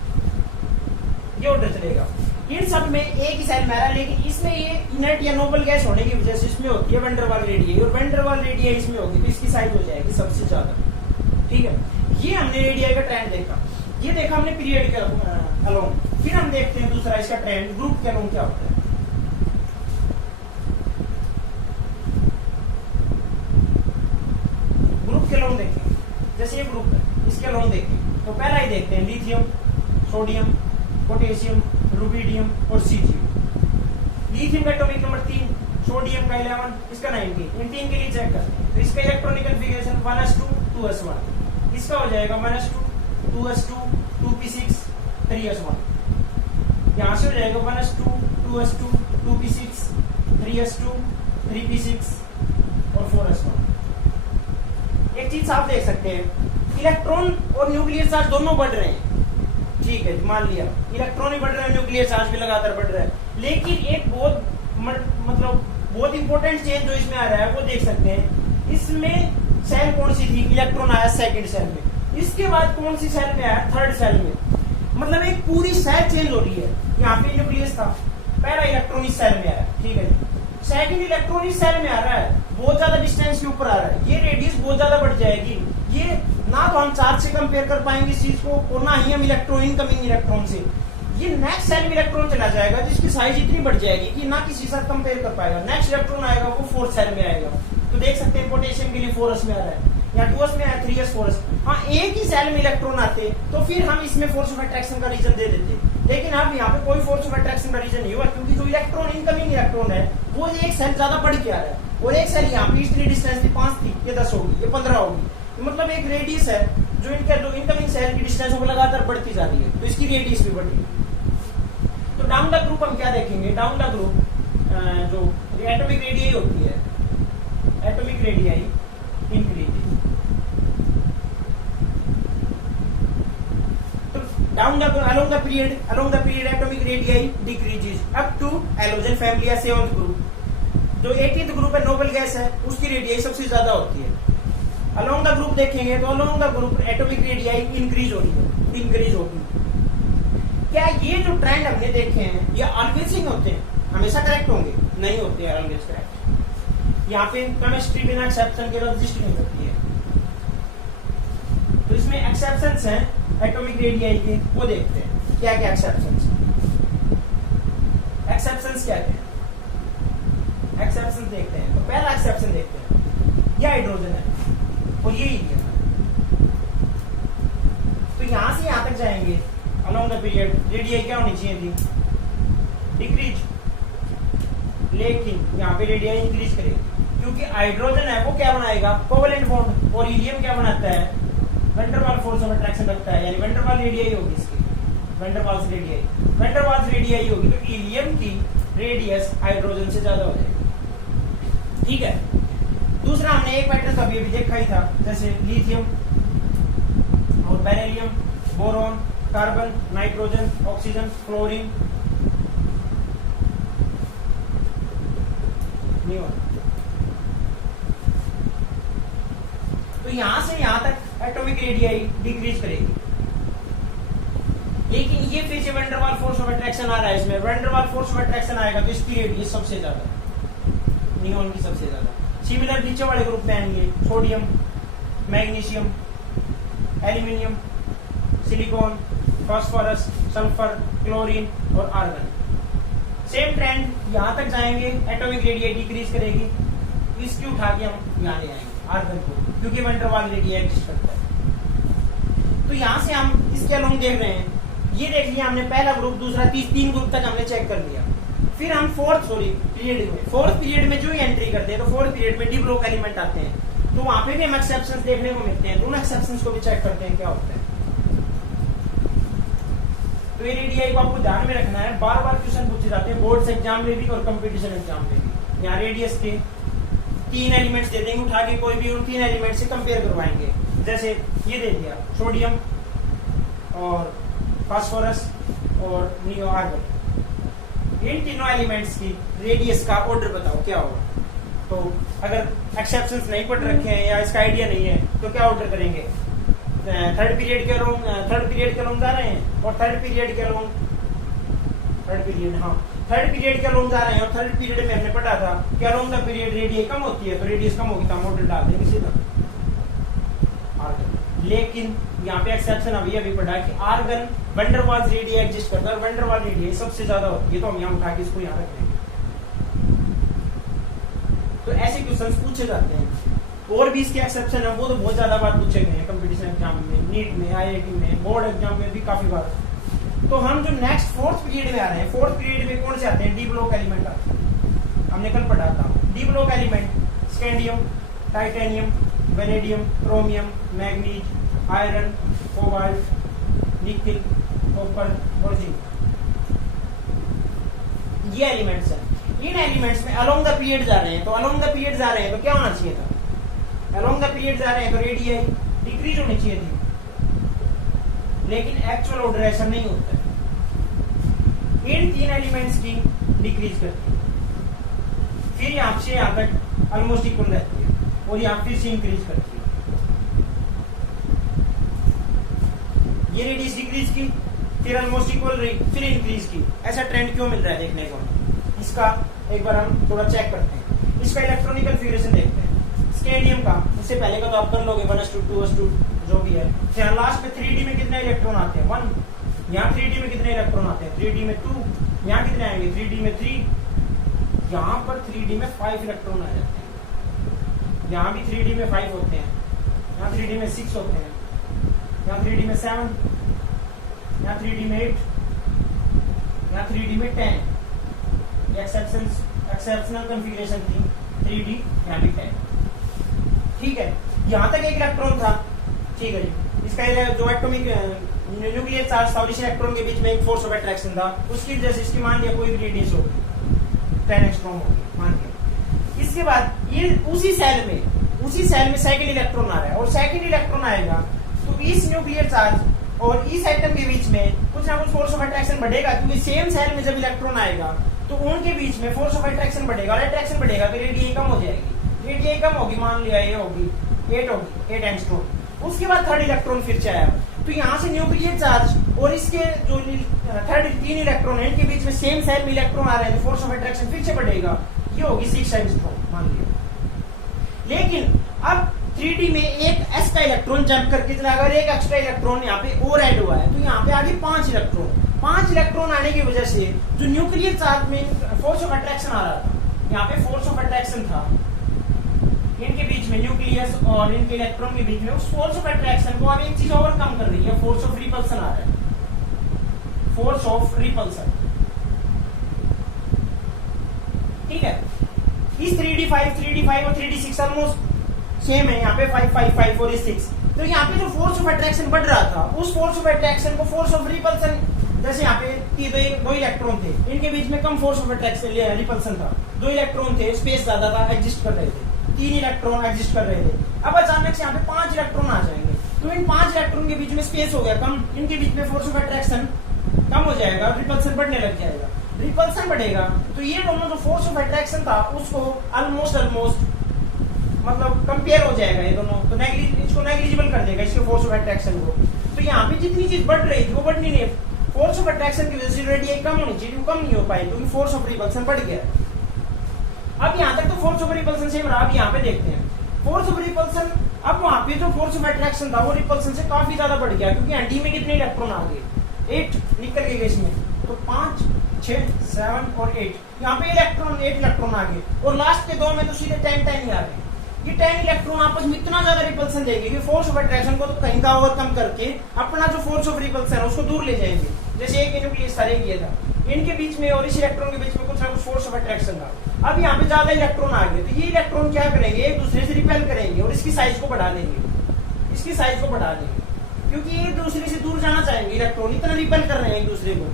ये ऑर्डर चलेगा। इन सब में एक ही सेल में आ रहा है, लेकिन इसमें ये इनर्ट या नोबल गैस होने की वजह से इसमें होती है वेंडरवाल रेडियस, और वेंडरवाल रेडियस इसमें होगी तो इसकी साइज हो जाएगी सबसे ज्यादा। ठीक है, ये हमने रेडियस का ट्रेंड देखा, ये देखा हमने पीरियड के अलोंग। फिर हम देखते हैं दूसरा इसका ट्रेंड ग्रुप के अलोंग क्या होता है। ग्रुप के अलोंग देखें, जैसे ये ग्रुप है, इसके अलोंग देखें तो पहला ही देखते हैं लिथियम, सोडियम, पोटेशियम, रुबिडियम और सीजियम। लिथियम का एटॉमिक नंबर 3, सोडियम का 11, इसका 19। इन तीन के लिए चेक करते हैं। तो इसका इलेक्ट्रॉनिक कॉन्फ़िगरेशन 1s2 2s1, इसका हो जाएगा 1s2 2s2 2p6 3s1। यहां से हो जाएगा 1s2 2s2 2p6 3s2 3p6 और 4s1। एक चीज आप देख सकते हैं, इलेक्ट्रॉन और न्यूक्लियर चार्ज दोनों बढ़ रहे हैं। ठीक है, मान लिया इलेक्ट्रॉन भी बढ़ रहे हैं, न्यूक्लियर चार्ज भी लगातार बढ़ रहा है, लेकिन एक बहुत इंपॉर्टेंट चेंज जो इसमें आ रहा है वो देख सकते हैं। इसमें सेल कौन सी थी? इलेक्ट्रॉन आया सेकंड सेल में, इसके बाद कौन सी सेल में आया? थर्ड सेल में। मतलब एक पूरी सेल चेंज हो रही है। यहाँ पे न्यूक्लियस था, पहला इलेक्ट्रॉन इस सेल में आया, ठीक है, सेकंड इलेक्ट्रॉन इस सेल में आ रहा है, बहुत ज्यादा डिस्टेंस के ऊपर आ रहा है, ये रेडियस बहुत ज्यादा बढ़ जाएगी। ये ना तो हम चार्ज से कंपेयर कर पाएंगे इस चीज को, और ना ही हम इलेक्ट्रॉन इनकमिंग इलेक्ट्रॉन से। ये नेक्स्ट सेल में इलेक्ट्रॉन चला जाएगा जिसकी साइज इतनी बढ़ जाएगी कि ना किसी साथ कंपेयर कर पाएगा। नेक्स्ट इलेक्ट्रॉन आएगा वो फोर्थ सेल में आएगा। तो देख सकते हैं पोटेशियम के लिए 4s में आ रहा है, या 2s में आया, 3s 4s। हाँ, एक ही सेल में इलेक्ट्रॉन आते तो फिर हम इसमें फोर्स ऑफ अट्रैक्शन का रीजन दे देते, लेकिन अब यहाँ पे कोई फोर्स ऑफ अट्रैक्शन का रीजन नहीं हुआ, क्योंकि जो इलेक्ट्रॉन इनकमिंग इलेक्ट्रॉन है वो एक सेल ज्यादा बढ़ के आ रहा है, और एक सेल यहाँ पे इतनी डिस्टेंस थी 5 थी, ये 10 होगी, ये 15 होगी। तो मतलब एक रेडियस है जो इनकमिंग सेल की डिस्टेंस वो लगातार बढ़ती जा रही है, तो इसकी रेडियस भी बढ़ी। तो डाउन द ग्रुप हम क्या देखेंगे? डाउन द ग्रुप जो एटॉमिक रेडियस होती है, एटॉमिक रेडियस इंक्रीजेस। तो down the along the period atomic radii decreases up to halogen family या 7th ग्रुप। जो 18th ग्रुप है नोबल गैस है उसकी रेडियाई सबसे ज्यादा होती है। अलोंग द ग्रुप देखेंगे तो along the group atomic radii increase हो रही है, इंक्रीज होगी। क्या ये जो ट्रेंड हमने देखे हैं ये ऑलवेज ही होते हैं, हमेशा करेक्ट होंगे? नहीं होते हैं ऑलवेज करेक्ट। यहाँ पे केमिस्ट्री बिना एक्सेप्शन के एग्जिस्ट नहीं करती है। तो इसमें एक्सेप्शंस हैं एटॉमिक रेडियाई के, वो देखते हैं क्या क्या एक्सेप्शंस। एक्सेप्शंस क्या क्या? एक्सेप्शन देखते हैं। तो पहला एक्सेप्शन देखते हैं, यह हाइड्रोजन है और ये हीलियम है। तो यहां से यहां तक जाएंगे अलोंग द पीरियड रेडियाई क्या होनी चाहिए थी? डिक्रीज। लेकिन यहाँ पे रेडियाई इंक्रीज करेगी क्योंकि हाइड्रोजन है वो क्या बनाएगा? Covalent bond. और हीलियम क्या बनाता है? वैन-डर-वाल्स फोर्स ऑफ अट्रैक्शन रखता है, यानी वैन-डर-वाल्स रेडियाई होगी इसकी। वैन-डर-वाल्स रेडियाई, वैन-डर-वाल्स रेडियाई होगी तो हीलियम की रेडियस हाइड्रोजन से ज्यादा हो जाएगी। ठीक है। दूसरा हमने एक पैटर्न अभी अभी देखा ही था, जैसे लिथियम और beryllium, boron, carbon, nitrogen, oxygen, chlorine, neon. तो यहां से यहां तक एटॉमिक रेडियाई डिक्रीज करेगी। लेकिन ये फिर से van der Waals force of attraction आ रहा है, इसमें van der Waals force of attraction आएगा तो इसकी रेडियस सबसे ज्यादा, नियोन की सबसे ज्यादा। सिमिलर नीचे वाले ग्रुप में आएंगे sodium, magnesium, aluminium, silicon, phosphorus, sulphur, chlorine और आर्गन। सेम ट्रेंड यहां तक जाएंगे, एटॉमिक रेडियाई डिक्रीज करेगी। इसकी उठा के हम यहां ले आएंगे आर्गन को, क्योंकि van der Waals radii exist करता है। तो यहां से हम इसके अलोंग देख रहे हैं, ये देख लिया हमने पहला ग्रुप, दूसरा, तीन ग्रुप तक हमने चेक कर लिया। फिर हम फोर्थ पीरियड में जो ही एंट्री करते हैं तो फोर्थ पीरियड में डी ब्लॉक एलिमेंट आते हैं, तो वहां पे भी हम एक्सेप्शंस देखने को मिलते हैं। दोनों एक्सेप्शंस को भी चेक करते हैं क्या होता है। तो ये रेडियाई को आपको ध्यान में रखना है, बार बार क्वेश्चन पूछे जाते हैं बोर्ड्स एग्जाम में भी और कंपटीशन एग्जाम में भी। यहाँ रेडियस के 3 एलिमेंट्स दे देंगे, उठा के कोई भी उन 3 एलिमेंट से कंपेयर करवाएंगे। जैसे ये दे दिया सोडियम और फास्फोरस और नियो आर्गन, इन तीनों एलिमेंट्स की रेडियस का ऑर्डर बताओ क्या होगा। तो अगर एक्सेप्शंस नहीं पढ़ रखे हैं या इसका आइडिया नहीं है तो क्या ऑर्डर करेंगे? थर्ड पीरियड के अलोंग जा रहे हैं और थर्ड पीरियड के अलोंग जा रहे हैं और थर्ड पीरियड में हमने पढ़ा था कि अलोंग द पीरियड रेडियस कम होती है, तो रेडियस कम होगी तो हम ऑर्डर डाल देंगे सीधा आर्गन। लेकिन यहाँ पे एक्सेप्शन अभी पढ़ा कि argon van der Waals radii exist करता है और वैन डर वाल्स रेडियाई सबसे ज्यादा होती है, तो हम यहाँ उठा के इसको यहाँ रखेंगे। तो ऐसे क्वेश्चंस पूछे जाते हैं। और भी इसके एक्सेप्शन है, वो तो बहुत ज्यादा बार पूछे गए हैं कंपटीशन एग्जाम में, नीट में, आईआईटी में, बोर्ड एग्जाम में भी काफी बार। तो हम जो नेक्स्ट फोर्थ पीरियड में आ रहे हैं, फोर्थ पीरियड में कौन से आते हैं? डी ब्लॉक एलिमेंट आते हैं। हमने कल पढ़ा था D block element scandium, titanium, vanadium, chromium, manganese, iron, cobalt, nickel, copper और जिंक। ये एलिमेंट्स हैं। इन एलिमेंट्स में अलोंग द पीरियड जा रहे हैं, तो अलोंग द पीरियड जा रहे हैं तो क्या होना चाहिए था? अलोंग द पीरियड जा रहे हैं तो रेडियाई डिक्रीज होनी चाहिए थी, लेकिन एक्चुअल ऑर्डर ऐसा नहीं होता है। इन 3 एलिमेंट्स की डिक्रीज करती है, फिर यहाँ से यहाँ तक ऑलमोस्ट इक्वल रहती है और यहाँ फिर से इंक्रीज करती है। ये रेडियस डिक्रीज की, फिर ऑलमोस्ट इक्वल रही, फिर इंक्रीज की। ऐसा ट्रेंड क्यों मिल रहा है देखने को? इसका एक बार हम थोड़ा चेक करते हैं। इसका इलेक्ट्रॉनिक कॉन्फ़िगरेशन देखते हैं। स्कैंडियम का, उससे पहले का तो आप कर लोगे 1s2 2s2 जो भी है। यहाँ लास्ट में 3D में कितने इलेक्ट्रॉन आते हैं? 1। यहाँ 3D में कितने इलेक्ट्रॉन आते हैं? 3D में 2। यहाँ कितने आएंगे? 3D में 3। यहाँ पर 3D में 5 इलेक्ट्रॉन आ जाते हैं। यहाँ भी 3D में 5 होते हैं, यहाँ 3D में 6 होते हैं, यहाँ 3D में 7, यहाँ 3D में 8, यहाँ 3D में 10। एक्सेप्शनल कॉन्फ़िगरेशन थी 3D, यहाँ भी 10। ठीक है, यहाँ तक एक इलेक्ट्रॉन था। ठीक है जी, इसका जो एटॉमिक न्यूक्लियर चार्ज था और इस इलेक्ट्रॉन के बीच में एक फोर्स ऑफ अट्रैक्शन था, उसकी वजह से इसकी मान लिया कोई भी रेडियस होगी 10 एंगस्ट्रॉम होगी मान लिया। इसके बाद ये उसी सेल में सेकंड इलेक्ट्रॉन आ रहा है और सेकंड इलेक्ट्रॉन आएगा तो इस न्यूक्लियर चार्ज और इस एटम के बीच में कुछ ना कुछ फोर्स ऑफ अट्रैक्शन बढ़ेगा, क्योंकि सेम सेल में जब इलेक्ट्रॉन आएगा तो उनके बीच में फोर्स ऑफ अट्रैक्शन बढ़ेगा, और अट्रैक्शन बढ़ेगा तो रेडियस कम हो जाएगी, रेडियस कम होगी, मान लिया ये होगी 8 होगी, 8 एंगस्ट्रॉम। उसके बाद थर्ड इलेक्ट्रॉन फिर से आया, तो यहाँ से न्यूक्लियर चार्ज और इसके जो थर्ड 3 इलेक्ट्रॉन है इनके बीच में सेम सेल में इलेक्ट्रॉन आ रहे हैं, तो फोर्स ऑफ अट्रैक्शन फिर से बढ़ेगा, ये होगी 6 एंगस्ट्रॉम मान लिया। लेकिन अब 3D में एक s का इलेक्ट्रॉन जंप करके चला गया और एक एक्स्ट्रा इलेक्ट्रॉन यहाँ पे और ऐड हुआ है, तो यहाँ पे आगे 5 इलेक्ट्रॉन आने की वजह से जो न्यूक्लियर चार्ज में फोर्स ऑफ अट्रैक्शन आ रहा था, यहाँ पे फोर्स ऑफ अट्रैक्शन था इनके बीच में, न्यूक्लियस और इनके इलेक्ट्रॉन के बीच में, उस फोर्स ऑफ अट्रैक्शन को अब एक चीज और कम कर रही है, फोर्स ऑफ रिपल्सन आ रहा है, फोर्स ऑफ रिपल्सन। ठीक है, इस 3D5 और 3D6 ऑलमोस्ट सेम है, यहाँ पे 5 5 5 और 6, तो यहाँ पे जो फोर्स ऑफ अट्रैक्शन बढ़ रहा था उस फोर्स ऑफ अट्रैक्शन को फोर्स ऑफ रिपल्सन, जैसे यहाँ पे दो इलेक्ट्रॉन थे इनके बीच में कम फोर्स ऑफ अट्रैक्शन रिपल्सन था, 2 इलेक्ट्रॉन थे, स्पेस ज्यादा था, एग्जिस्ट कर रहे थे, 3 इलेक्ट्रॉन एग्जिस्ट कर रहे थे। अब अचानक से यहाँ पे 5 इलेक्ट्रॉन आ जाएंगे, तो इन 5 इलेक्ट्रॉन के बीच में स्पेस हो गया कम, इनके बीच में फोर्स ऑफ अट्रैक्शन कम हो जाएगा, रिपल्सन बढ़ने लग जाएगा, रिपल्सन बढ़ेगा तो ये दोनों जो फोर्स ऑफ अट्रैक्शन था उसको ऑलमोस्ट मतलब कंपेयर हो जाएगा ये दोनों, तो इसको नेग्लिजिबल कर देगा इसके फोर्स ऑफ अट्रैक्शन को। तो यहाँ पे जितनी चीज बढ़ रही थी वो बढ़नी नहीं, फोर्स ऑफ अट्रैक्शन की वजह से रेडियस कम होनी चाहिए, वो कम नहीं हो पाई क्योंकि फोर्स ऑफ रिपल्सन बढ़ गया। अब यहाँ तक तो फोर्स ऑफ रिपल्सन सेम रहा, अब यहाँ पे देखते हैं फोर्स ऑफ रिपल्सन। अब वहाँ पे जो फोर्स ऑफ अट्रैक्शन था वो रिपल्सन से काफी ज्यादा बढ़ गया, क्योंकि एंटी में कितने इलेक्ट्रॉन आ गए, 8 निकल गए इसमें, तो 5 6 7 और 8, यहाँ पे 8 इलेक्ट्रॉन आ गए, और लास्ट के 2 में तो सीधे 10 ही आ गए। ये 10 इलेक्ट्रॉन आपस में इतना ज्यादा रिपल्सन देंगे कि फोर्स ऑफ अट्रैक्शन को तो कहीं का ओवरकम करके अपना जो फोर्स ऑफ रिपल्सन है उसको दूर ले जाएंगे, जैसे एक न्यूक्लियस सारे किया था, इनके बीच में और इस इलेक्ट्रॉन के बीच में कुछ ना कुछ फोर्स ऑफ अट्रैक्शन था। अब यहाँ पे ज्यादा इलेक्ट्रॉन आ गए, तो ये इलेक्ट्रॉन क्या करेंगे, एक दूसरे से रिपेल करेंगे और इसकी साइज को बढ़ा देंगे, इसकी साइज को बढ़ा देंगे, क्योंकि एक दूसरे से दूर जाना चाहेंगे इलेक्ट्रॉन, इतना रिपेल कर रहे हैं एक दूसरे को,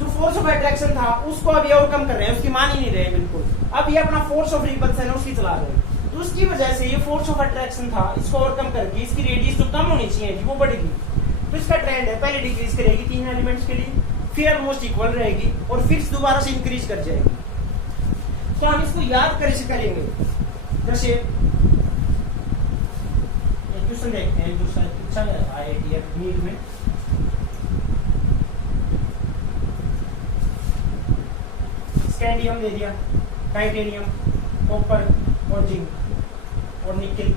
जो फोर्स ऑफ अट्रैक्शन था उसको अब ये ओवरकम कर रहे हैं, उसकी मान ही नहीं रहे बिल्कुल, अब ये अपना फोर्स ऑफ रिपल्सन है उसकी चला रहे हैं। तो उसकी वजह से ये फोर्स ऑफ अट्रैक्शन था, इसको ओवरकम करके इसकी रेडियस जो कम होनी चाहिए थी वो बढ़ेगी, तो इसका ट्रेंड है पहले डिक्रीज करेगी 3 एलिमेंट्स के लिए, फिर ऑलमोस्ट इक्वल रहेगी और फिर दोबारा से इंक्रीज कर जाएगी। तो हम इसको याद कैसे करेंगे, जैसे क्वेश्चन देखते हैं जो अच्छा आईआईटी नीट में, स्कैंडियम दे दिया, टाइटेनियम, कॉपर और जिंक और निकेल,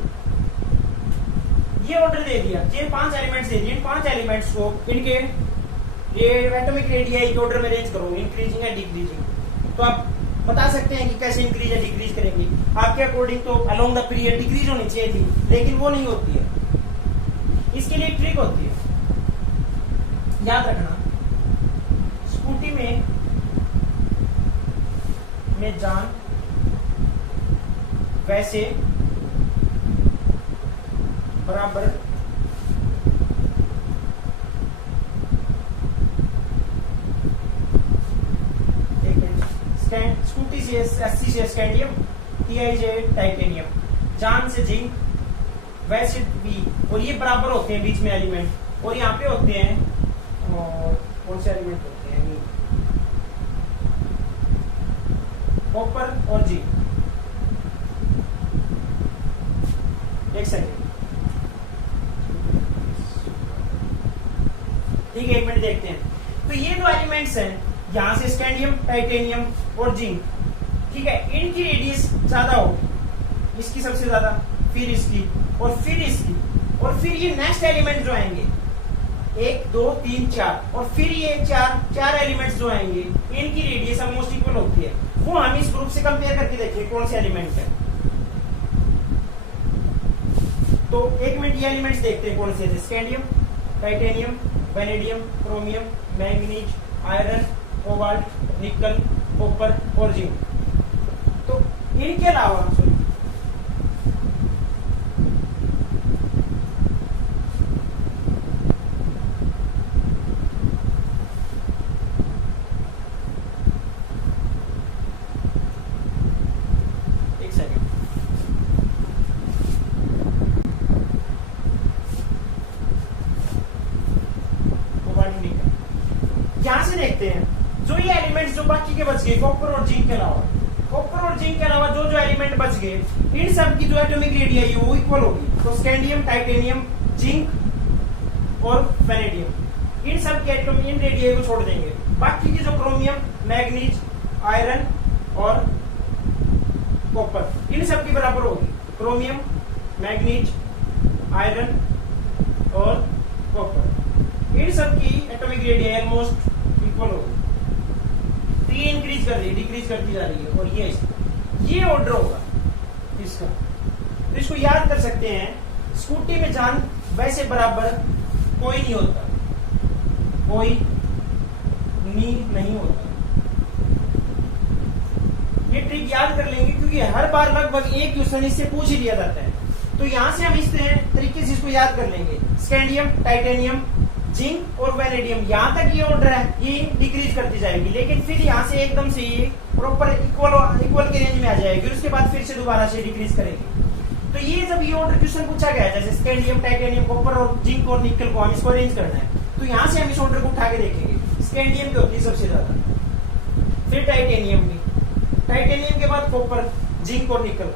ये ऑर्डर दे दिया, ये 5 एलिमेंट्स दे दिए, इन 5 एलिमेंट्स को इनके ये एटॉमिक रेडियाई के ऑर्डर में अरेंज करो, इंक्रीजिंग या डिक्रीजिंग। तो आप बता सकते हैं कि कैसे इंक्रीज या डिक्रीज करेंगे, आपके अकॉर्डिंग तो अलोंग द पीरियड डिक्रीज होनी चाहिए थी, लेकिन वो नहीं होती है, इसके लिए एक ट्रिक होती है, याद रखना, स्कूटी में जान वैसे बराबर स्कूटी से एससी से स्कैंडियम, टीआई से टाइटेनियम, जान से जिंक, वैसे बी, और ये बराबर होते हैं बीच में एलिमेंट, और यहाँ पे होते हैं और कौन से एलिमेंट होते हैं, कॉपर और जिंक। एक सेकेंड, ठीक है, एक मिनट देखते हैं। तो ये जो एलिमेंट्स हैं यहाँ से स्कैंडियम, टाइटेनियम और जिंक, ठीक है, इनकी रेडियस ज्यादा होगी, इसकी सबसे ज्यादा, फिर इसकी और फिर इसकी, और फिर ये नेक्स्ट एलिमेंट जो आएंगे 1 2 3 4, और फिर ये चार एलिमेंट्स जो आएंगे इनकी रेडियस ऑलमोस्ट इक्वल होती है, वो हम इस ग्रुप से कंपेयर करके देखिए कौन से एलिमेंट है। तो एक मिनट ये एलिमेंट्स देखते हैं कौन से थे, scandium, titanium, vanadium, chromium, manganese, iron, cobalt, निकल, कॉपर और जिंक। तो इनके अलावा यहां से देखते हैं जो ये एलिमेंट्स जो जो बाकी के बच गए कॉपर और जिंक के अलावा, कॉपर और जिंक के अलावा जो जो एलिमेंट बच गए इन सब की जो एटॉमिक रेडियस है वो इक्वल होगी। तो स्कैंडियम, टाइटेनियम, जिंक और वेनेडियम इन सब के एटॉमिक इन रेडियस को छोड़ देंगे। बाकी के जो क्रोमियम, मैग्नीज, आयरन और कॉपर इन सब की बराबर होगी। क्रोमियम, मैग्नीज, आयरन और कॉपर इन सब की एटॉमिक रेडियस ऑलमोस्ट इक्वल होगी। तो ये इंक्रीज कर रही है, डिक्रीज करती जा रही है और ये ऑर्डर होगा इसका। तो इसको याद कर सकते हैं। स्कूटी में जान वैसे बराबर कोई नहीं होता, कोई नहीं होता। ये ट्रिक याद कर लेंगे क्योंकि हर बार लगभग एक क्वेश्चन इससे पूछ ही लिया जाता है। तो यहां से हम इस तरीके से इसको याद कर लेंगे। स्कैंडियम, टाइटेनियम, जिंक और वेनेडियम यहाँ तक ये ऑर्डर है, ये डिक्रीज करती जाएगी, लेकिन फिर यहाँ से एकदम से ये प्रॉपर इक्वल के रेंज में आ जाएगी, उसके बाद फिर से दोबारा से डिक्रीज करेगी। तो ये जब ये ऑर्डर क्वेश्चन पूछा गया है, जैसे स्कैंडियम, टाइटेनियम, कॉपर और जिंक और निकल को हम इसको अरेंज करना है, तो यहाँ से हम इस ऑर्डर को उठा के देखेंगे। स्कैंडियम की होती है सबसे ज्यादा, फिर टाइटेनियम की, टाइटेनियम के बाद कॉपर, जिंक और निकल,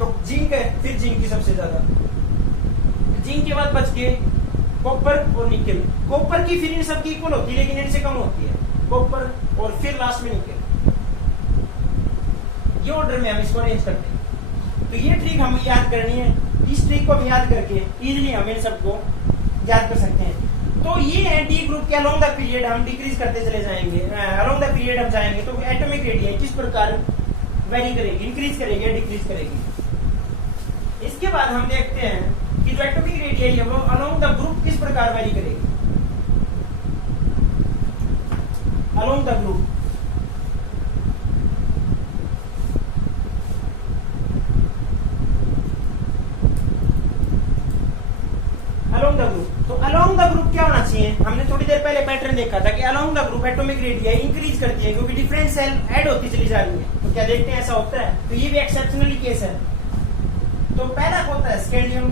तो जिंक है, फिर जिंक की सबसे ज्यादा, जिंक के बाद बच गए कॉपर और निकल। कॉपर की फिर इन सब की इक्वल होती है लेकिन इनसे कम होती है, कॉपर और फिर लास्ट में निकल। ये ऑर्डर में हम इसको अरेंज करते हैं। तो ये ट्रिक हमें याद करनी है। इस ट्रिक को हम याद करके इजीली हम इन सबको याद कर सकते हैं। तो ये है डी ग्रुप के अलोंग द पीरियड हम डिक्रीज करते चले जाएंगे, अलोंग द पीरियड हम जाएंगे तो एटॉमिक रेडियस किस प्रकार वेरी करेगी, इंक्रीज करेगी या डिक्रीज करेगी। इसके बाद हम देखते हैं कि जो एटॉमिक रेडियस है वो अलोंग द ग्रुप किस प्रकार वेरी करेगी। Along the group along the group, तो अलोंग द ग्रुप क्या होना चाहिए। हमने थोड़ी देर पहले पैटर्न देखा था कि along the group atomic radius increase करती है क्योंकि डिफरेंट सेल ऐड होती चली जा रही है। तो क्या देखते हैं ऐसा होता है, तो ये भी एक्सेप्शनली केस है। तो पहला होता है स्कैंडियम,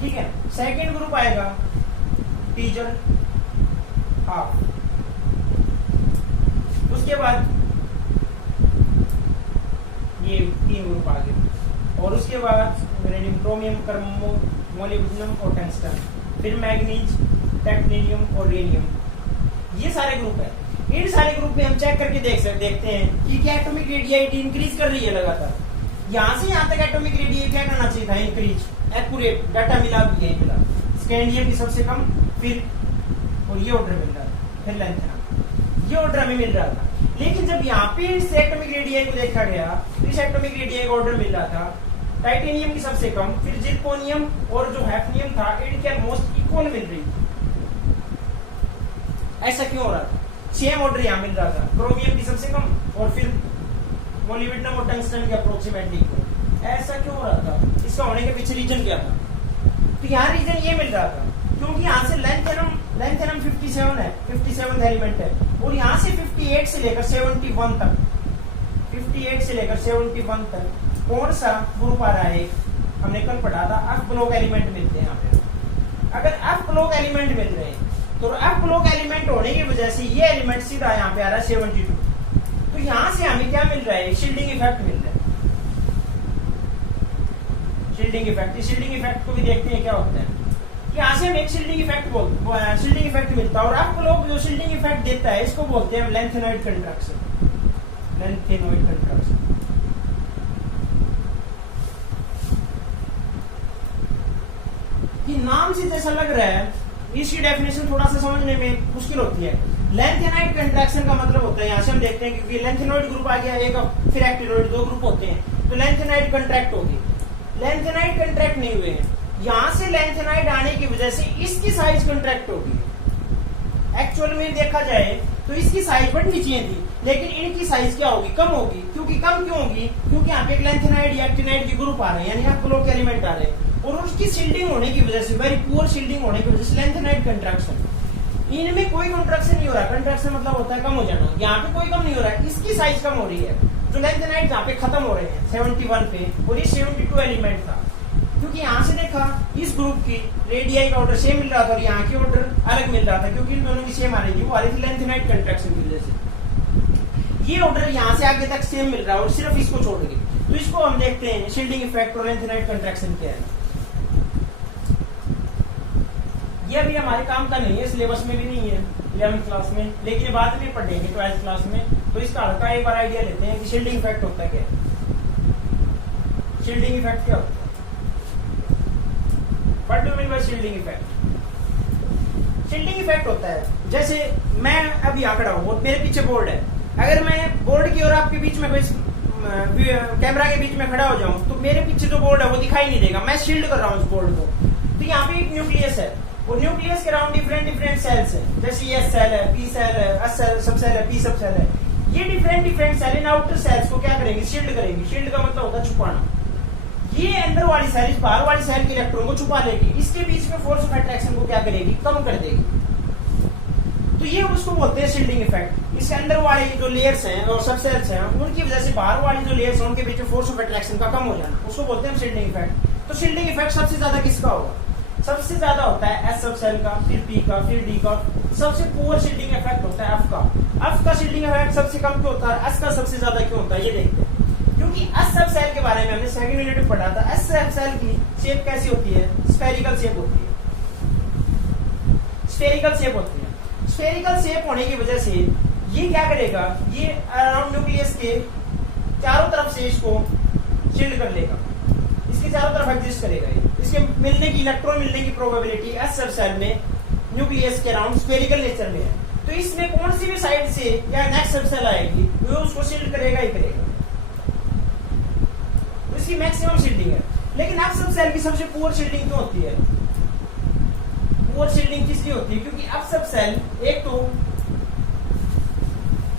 ठीक है। सेकेंड ग्रुप आएगा टीजर हाफ, उसके बाद ये तीन ग्रुप आ गए और उसके बाद क्रोमियम, मोलिब्डेनम और टंगस्टन, फिर मैग्नीज, टाइटेनियम और रेडियम, ये सारे ग्रुप है। इन सारे ग्रुप में हम चेक करके देखते हैं कि क्या एटॉमिक रेडियस इंक्रीज कर रही है लगातार। यहां से यहां तक एटॉमिक रेडियस क्या करना चाहिए था, इंक्रीज। एक्यूरेट डाटा मिला भी है, मिला स्कैंडियम की सबसे कम, फिर और ये ऑर्डर मिल रहा था, फिर लेंथ ये ऑर्डर हमें मिल रहा था। लेकिन जब यहाँ पे इस एटॉमिक रेडियस को देखा गया, इस एटॉमिक रेडियस का ऑर्डर मिल रहा था टाइटेनियम की सबसे कम, फिर जिरकोनियम और जो हैफनियम था इनके ऑलमोस्ट इक्वल मिल रही थी। ऐसा क्यों हो रहा था, सेम ऑर्डर यहाँ मिल रहा था, क्रोमियम की सबसे कम और फिर मोलिब्डेनम और टंगस्टन की अप्रोक्सीमेटली इक्वल। ऐसा क्यों हो रहा था, इसका होने के पीछे रीजन क्या था। तो यहाँ रीजन ये मिल रहा था क्योंकि यहाँ से लेंथेनम 57 है, 57 एलिमेंट है, और यहाँ से 58 से लेकर 71 तक, 58 से लेकर 71 तक कौन सा ग्रुप आ रहा है, हमने कल पढ़ा था एफ ब्लॉक एलिमेंट मिलते हैं यहाँ पे। अगर एफ ब्लॉक एलिमेंट मिल रहे हैं तो एफ ब्लॉक एलिमेंट होने की वजह से ये एलिमेंट सीधा यहाँ पे आ रहा है 72। तो यहाँ से हमें क्या मिल रहा है, शील्डिंग इफेक्ट मिल रहा है, शील्डिंग इफेक्ट। शील्डिंग इफेक्ट को भी देखते हैं क्या होता है। यहाँ से हम एक शील्डिंग इफेक्ट मिलता है, और आप लोग जो शील्डिंग इफेक्ट देता है इसको बोलते हैं लेंथेनॉइड कंट्रैक्शन, लेंथेनॉइड कंट्रैक्शन। कि नाम से जैसा लग रहा है, इसकी डेफिनेशन थोड़ा सा समझने में मुश्किल होती है। लेंथेनॉइड कंट्रैक्शन का मतलब होता है, यहाँ से हम देखते हैं क्योंकि लेंथेनॉइड ग्रुप आ गया एक, फिर एक्टिनॉइड, दो ग्रुप होते हैं, तो लेंथेनॉइड कंट्रैक्ट होगी। लेंथेनॉइड कंट्रैक्ट नहीं हुए हैं, यहां से लेंथेनॉइड आने की वजह से इसकी साइज कंट्रैक्ट होगी। एक्चुअल में देखा जाए तो इसकी साइज बढ़नी चाहिए थी, लेकिन इनकी साइज क्या होगी, कम होगी। क्योंकि कम क्यों होगी, क्योंकि यहाँ पे एक लेंथेनॉइड या एक्टिनाइड के ग्रुप आ रहे हैं, यानी आप ब्लॉक एलिमेंट आ रहे हैं, और उसकी शील्डिंग होने की वजह से, वेरी पुअर शील्डिंग होने की वजह से लेंथेनॉइड कंट्रैक्शन। इनमें कोई कंट्रैक्शन नहीं हो रहा, कंट्रैक्शन मतलब होता है कम हो जाना, यहाँ पे कोई कम नहीं हो रहा है, इसकी साइज कम हो रही है। जो लेंथेनॉइड जहाँ पे खत्म हो रहे हैं 71 पे, और ये 72 एलिमेंट था, क्योंकि यहाँ से देखा इस ग्रुप की रेडियाई का ऑर्डर सेम मिल रहा था और यहाँ की ऑर्डर अलग मिल रहा था, क्योंकि इन दोनों की सेम आ रही थी, वो आ रही थी लेंथेनाइट कंट्रैक्शन की वजह से। ये ऑर्डर यहाँ से आगे तक सेम मिल रहा है और सिर्फ इसको छोड़ के। तो इसको हम देखते हैं शील्डिंग इफेक्ट और लेंथेनाइट कंट्रैक्शन क्या है। ये अभी हमारे काम का नहीं है, सिलेबस में भी नहीं है 11th क्लास में, लेकिन बाद में पढ़ेंगे 12th क्लास में। तो इसका हल्का एक बार आइडिया लेते हैं कि शील्डिंग इफेक्ट होता है क्या है। शील्डिंग इफेक्ट क्या होता है? What do you mean by shielding effect? Shielding effect होता है जैसे मैं अभी यहाँ खड़ा हूँ और मेरे पीछे बोर्ड है, अगर मैं बोर्ड की और आपके बीच में कोई कैमरा के बीच में खड़ा हो जाऊं तो मेरे पीछे जो बोर्ड है वो दिखाई नहीं देगा, मैं शील्ड कर रहा हूँ उस बोर्ड को। तो यहाँ पे एक न्यूक्लियस है और न्यूक्लियस के अराउंड डिफरेंट सेल्स है, जैसे ये सेल है, पी सेल है, एस सेल सब सेल है, पी सब सेल है। ये different shell in outer shells को क्या करेंगे? शील्ड करेंगे। शील्ड का मतलब होता है छुपाना। ये अंदर वाली सेल इस बाहर वाली सेल के इलेक्ट्रॉन को छुपा लेगी, इसके बीच में फोर्स ऑफ अट्रैक्शन को क्या करेगी? कम कर देगी। तो ये उसको बोलते हैं शील्डिंग इफेक्ट। इसके अंदर वाले जो लेयर्स हैं और सब सेल्स हैं उनकी वजह से बाहर वाली जो लेयर्स हैं उनके बीच में फोर्स ऑफ अट्रैक्शन का कम हो जाना, उसको बोलते हैं शील्डिंग इफेक्ट। तो शील्डिंग इफेक्ट सबसे ज्यादा किसका होगा? सबसे ज्यादा होता है एस सब सेल का, फिर पी का, फिर डी का। सबसे पुअर शील्डिंग इफेक्ट होता है एफ का। एफ का शील्डिंग इफेक्ट सबसे कम क्यों होता है? एस का सबसे ज्यादा क्यों होता है? ये देखते हैं। क्योंकि एस सब सेल के बारे में हमने सेकंड यूनिट में पढ़ा था। एस सब सेल की शेप कैसी होती है? स्फेरिकल शेप होती है। स्फेरिकल शेप होती है। स्फेरिकल शेप होने की वजह से ये क्या करेगा? ये अराउंड न्यूक्लियस के चारों तरफ से इसको शील्ड कर लेगा, इसके चारों तरफ एग्जिस्ट करेगा। ये इसके मिलने की, इलेक्ट्रॉन मिलने की प्रोबेबिलिटी एस सब सेल में न्यूक्लियस के अराउंड स्फेरिकल नेचर में है। तो इसमें कौन सी भी साइड से या नेक्स्ट सब सेल आएगी वो उसको शील्ड करेगा ही करेगा, तो इसकी मैक्सिमम शील्डिंग है। लेकिन एफ सब सेल की सबसे पुअर शील्डिंग क्यों होती है? पुअर शील्डिंग किस लिए होती है? क्योंकि एफ सब सेल एक तो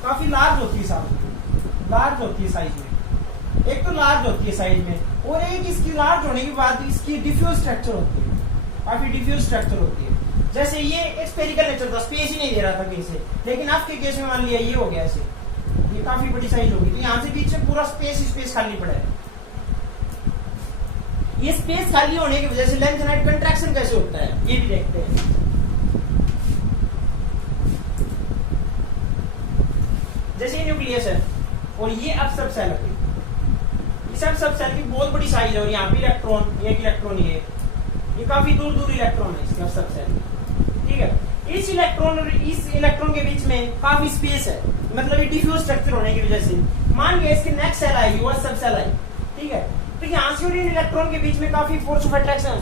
काफी लार्ज होती है, लार्ज होती है साइज में, एक तो लार्ज होती है साइज में, और एक इसकी लार्ज होने के बाद इसकी डिफ्यूज स्ट्रक्चर होती है, काफी डिफ्यूज स्ट्रक्चर होती है। जैसे ये एक स्फेरिकल नेचर था, स्पेस ही नहीं दे रहा था कहीं से, लेकिन आपके केस में मान लिया ये हो गया ऐसे, ये काफी बड़ी साइज होगी, तो यहाँ से बीच में पूरा स्पेस खाली पड़ा है। ये स्पेस खाली होने की वजह से लेंथेनाइट कंट्रैक्शन कैसे होता है ये भी देखते हैं। जैसे ये न्यूक्लियस है और ये अब सब सेल है, सब सेल की बहुत बड़ी साइज है और यहाँ पे इलेक्ट्रॉन, एक इलेक्ट्रॉन ये काफी दूर दूर इलेक्ट्रॉन है इसके सब सेल, ठीक है। इस इलेक्ट्रॉन और इस इलेक्ट्रॉन के बीच में काफी स्पेस है, मतलब ये डिफ्यूज स्ट्रक्चर होने की वजह से मान लिया इसकी नेक्स्ट सेल आएगी वो सब सेल आई, ठीक है। तो यहाँ से और इन इलेक्ट्रॉन के बीच में काफी फोर्स ऑफ अट्रैक्शन,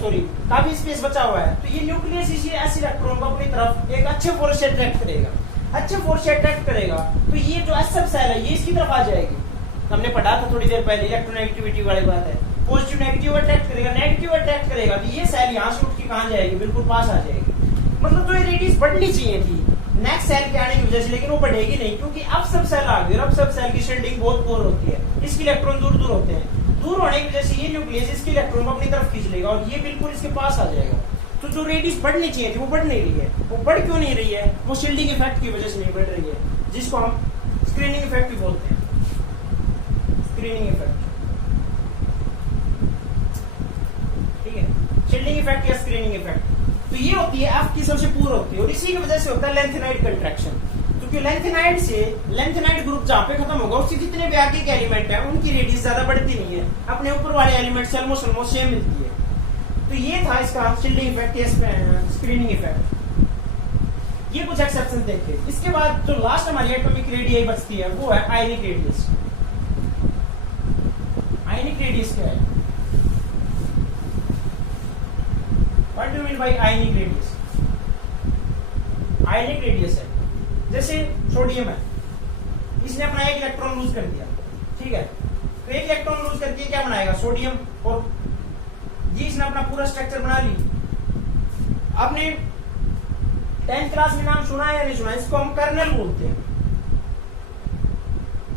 काफी स्पेस बचा हुआ है। तो ये न्यूक्लियस इसी ऐसे इलेक्ट्रॉन को अपनी तरफ एक अच्छे फोर्स से अट्रैक्ट करेगा, अच्छे फोर्स से अट्रैक्ट करेगा। तो ये जो एस सब सेल है ये इसकी तरफ आ जाएगी। हमने पढ़ा था थोड़ी देर पहले इलेक्ट्रोनेगेटिविटी वाली बात है, पॉजिटिव नेगेटिव अट्रैक्ट करेगा, नेगेटिव अट्रैक्ट करेगा, तो ये सेल यहाँ से उठ के कहाँ जाएगी? बिल्कुल पास आ जाएगी। मतलब तो ये रेडियस बढ़नी चाहिए थी नेक्स्ट सेल के आने की वजह से, लेकिन वो बढ़ेगी नहीं क्योंकि अब सब सेल आ गई और अब सब सेल की शील्डिंग बहुत पुअर होती है, इसके इलेक्ट्रॉन दूर दूर होते हैं। दूर होने की वजह से ये न्यूक्लियस इसके इलेक्ट्रॉन को अपनी तरफ खींच लेगा और ये बिल्कुल इसके पास आ जाएगा। तो जो रेडियस बढ़नी चाहिए थी वो बढ़ नहीं रही है। वो बढ़ क्यों नहीं रही है? वो शील्डिंग इफेक्ट की वजह से नहीं बढ़ रही है, जिसको हम स्क्रीनिंग इफेक्ट भी बोलते हैं। स्क्रीनिंग इफेक्ट, ठीक है, शील्डिंग इफेक्ट या स्क्रीनिंग इफेक्ट। तो ये होती है एफ की सबसे पूर्व होती है और इसी की वजह से होता है लेंथेनाइट कंट्रैक्शन। क्योंकि लेंथेनाइट से लेंथेनाइट ग्रुप जहां पे खत्म होगा उसके जितने भी आगे के एलिमेंट है उनकी रेडियस ज्यादा बढ़ती नहीं है, अपने ऊपर वाले एलिमेंट से ऑलमोस्ट सेम मिलती है। तो ये था इसका शील्डिंग इफेक्ट या स्क्रीनिंग इफेक्ट। ये कुछ एक्सेप्शन देखते हैं। इसके बाद जो लास्ट हमारी एटॉमिक रेडियस बचती है वो है आयनिक रेडियस। आयनिक रेडियस क्या है? What do you mean by ionic radius? Ionic radius है जैसे सोडियम है, इसने अपना एक इलेक्ट्रॉन लूज कर दिया, ठीक है। तो एक इलेक्ट्रॉन लूज करके क्या बनाएगा? सोडियम, और ये इसने अपना पूरा स्ट्रक्चर बना ली। आपने 10th क्लास में नाम सुना है या नहीं सुना? इसको हम कर्नल बोलते हैं।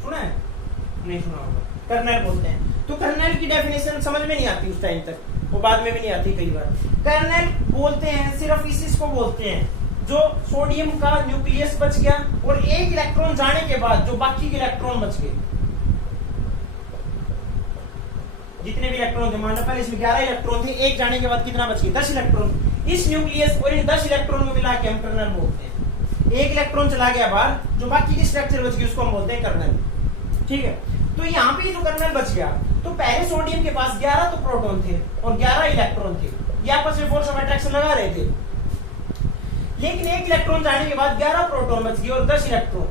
सुना है? नहीं सुना होगा। कर्नल बोलते हैं। तो कर्नल की डेफिनेशन समझ में नहीं आती उस टाइम तक, वो बाद में भी नहीं आती कई बार। कर्नल बोलते हैं सिर्फ इसी को बोलते हैं जो सोडियम का न्यूक्लियस बच गया और एक इलेक्ट्रॉन जाने के बाद जो बाकी के इलेक्ट्रॉन बच गए, जितने भी इलेक्ट्रॉन थे, मान लो पहले इसमें 11 इलेक्ट्रॉन थे, एक जाने के बाद कितना बच गया 10 इलेक्ट्रॉन। इस न्यूक्लियस और इन 10 इलेक्ट्रॉन को मिला के हम कर्नल बोलते हैं। एक इलेक्ट्रॉन चला गया बाहर, जो बाकी की स्ट्रक्चर बच गई उसको हम बोलते हैं कर्नल। ठीक है, तो यहाँ पे जो कर्नल बच गया, तो पहले सोडियम के पास 11 तो प्रोटॉन थे और 11 इलेक्ट्रॉन थे, ये आपस में फोर्स ऑफ अट्रैक्शन लगा रहे थे। लेकिन एक इलेक्ट्रॉन जाने के बाद 11 प्रोटॉन बच गए और 10 इलेक्ट्रॉन,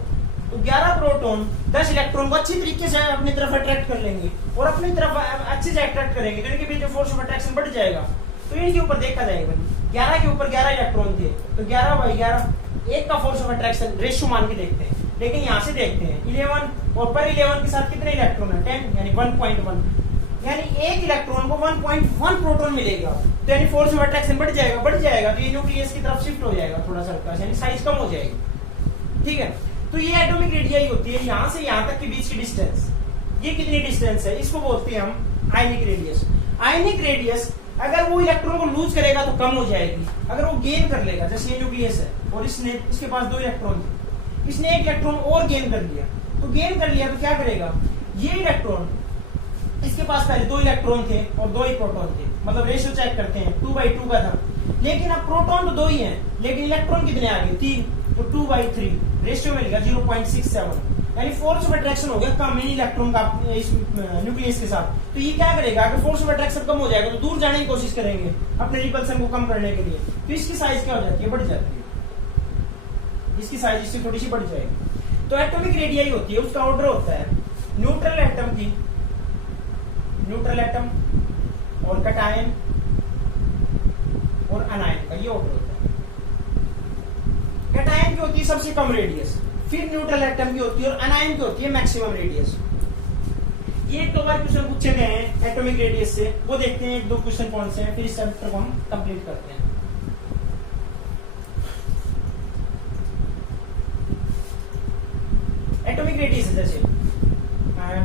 तो 11 प्रोटॉन 10 इलेक्ट्रॉन को अच्छी तरीके से अपनी तरफ अट्रैक्ट कर लेंगे और अपनी तरफ अच्छे से अट्रैक्ट करेंगे, तो इनके बीच में फोर्स ऑफ अट्रैक्शन बढ़ जाएगा। तो इनके ऊपर देखा जाएगा 11 के ऊपर 11 इलेक्ट्रॉन थे, तो 11/11 एक का फोर्स ऑफ अट्रैक्शन रेशियो मान के देखते हैं। लेकिन यहाँ से देखते हैं 11 और पर 11 के साथ कितने इलेक्ट्रॉन है 10, यानी 1.1, यानी एक इलेक्ट्रॉन को 1.1 प्रोटॉन मिलेगा, तो यानी फोर्स ऑफ अट्रैक्शन बढ़ जाएगा, तो ये न्यूक्लियस की तरफ शिफ्ट हो जाएगा थोड़ा सा, यानी साइज कम हो जाएगी। ठीक है, तो ये एटॉमिक रेडियस होती है यहाँ से यहाँ तक के बीच की डिस्टेंस। ये कितनी डिस्टेंस है, इसको बोलते हैं हम आयनिक रेडियस। आयनिक रेडियस अगर वो इलेक्ट्रॉन को लूज करेगा तो कम हो जाएगी, अगर वो गेन कर लेगा, जैसे ये न्यूक्लियस है और इसके पास 2 इलेक्ट्रॉन थे, इसने एक इलेक्ट्रॉन और गेन कर लिया, तो गेन कर लिया तो क्या करेगा, ये इलेक्ट्रॉन, इसके पास पहले 2 इलेक्ट्रॉन थे और 2 ही प्रोटॉन थे, मतलब रेशियो चेक करते हैं 2/2 का था। लेकिन अब प्रोटॉन तो 2 ही हैं, लेकिन इलेक्ट्रॉन कितने आ गए 3, तो 2/3 रेशियो मिल गया 0.67, यानी फोर्स ऑफ अट्रैक्शन हो गया कम इन इलेक्ट्रॉन का इस न्यूक्लियस के साथ। तो ये क्या करेगा, अगर फोर्स ऑफ अट्रैक्शन कम हो जाएगा तो दूर जाने की कोशिश करेंगे अपने रिपल्सन को कम करने के लिए, तो इसकी साइज क्या हो जाती है, बढ़ जाती है, इसकी साइज इससे थोड़ी सी बढ़ जाएगी। तो एटॉमिक रेडियस होती है, उसका ऑर्डर होता है न्यूट्रल एटम की, न्यूट्रल एटम और कटायन और अनायन का ये ऑर्डर होता है। कटायन की होती है सबसे कम रेडियस, फिर न्यूट्रल एटम की होती है और अनायन की होती है मैक्सिमम रेडियस। ये 2 बार क्वेश्चन पूछे गए हैं एटॉमिक रेडियस से, वो देखते हैं 1-2 क्वेश्चन कौन से हैं, फिर इस चैप्टर को हम कंप्लीट करते हैं। एटॉमिक रेडियस जैसे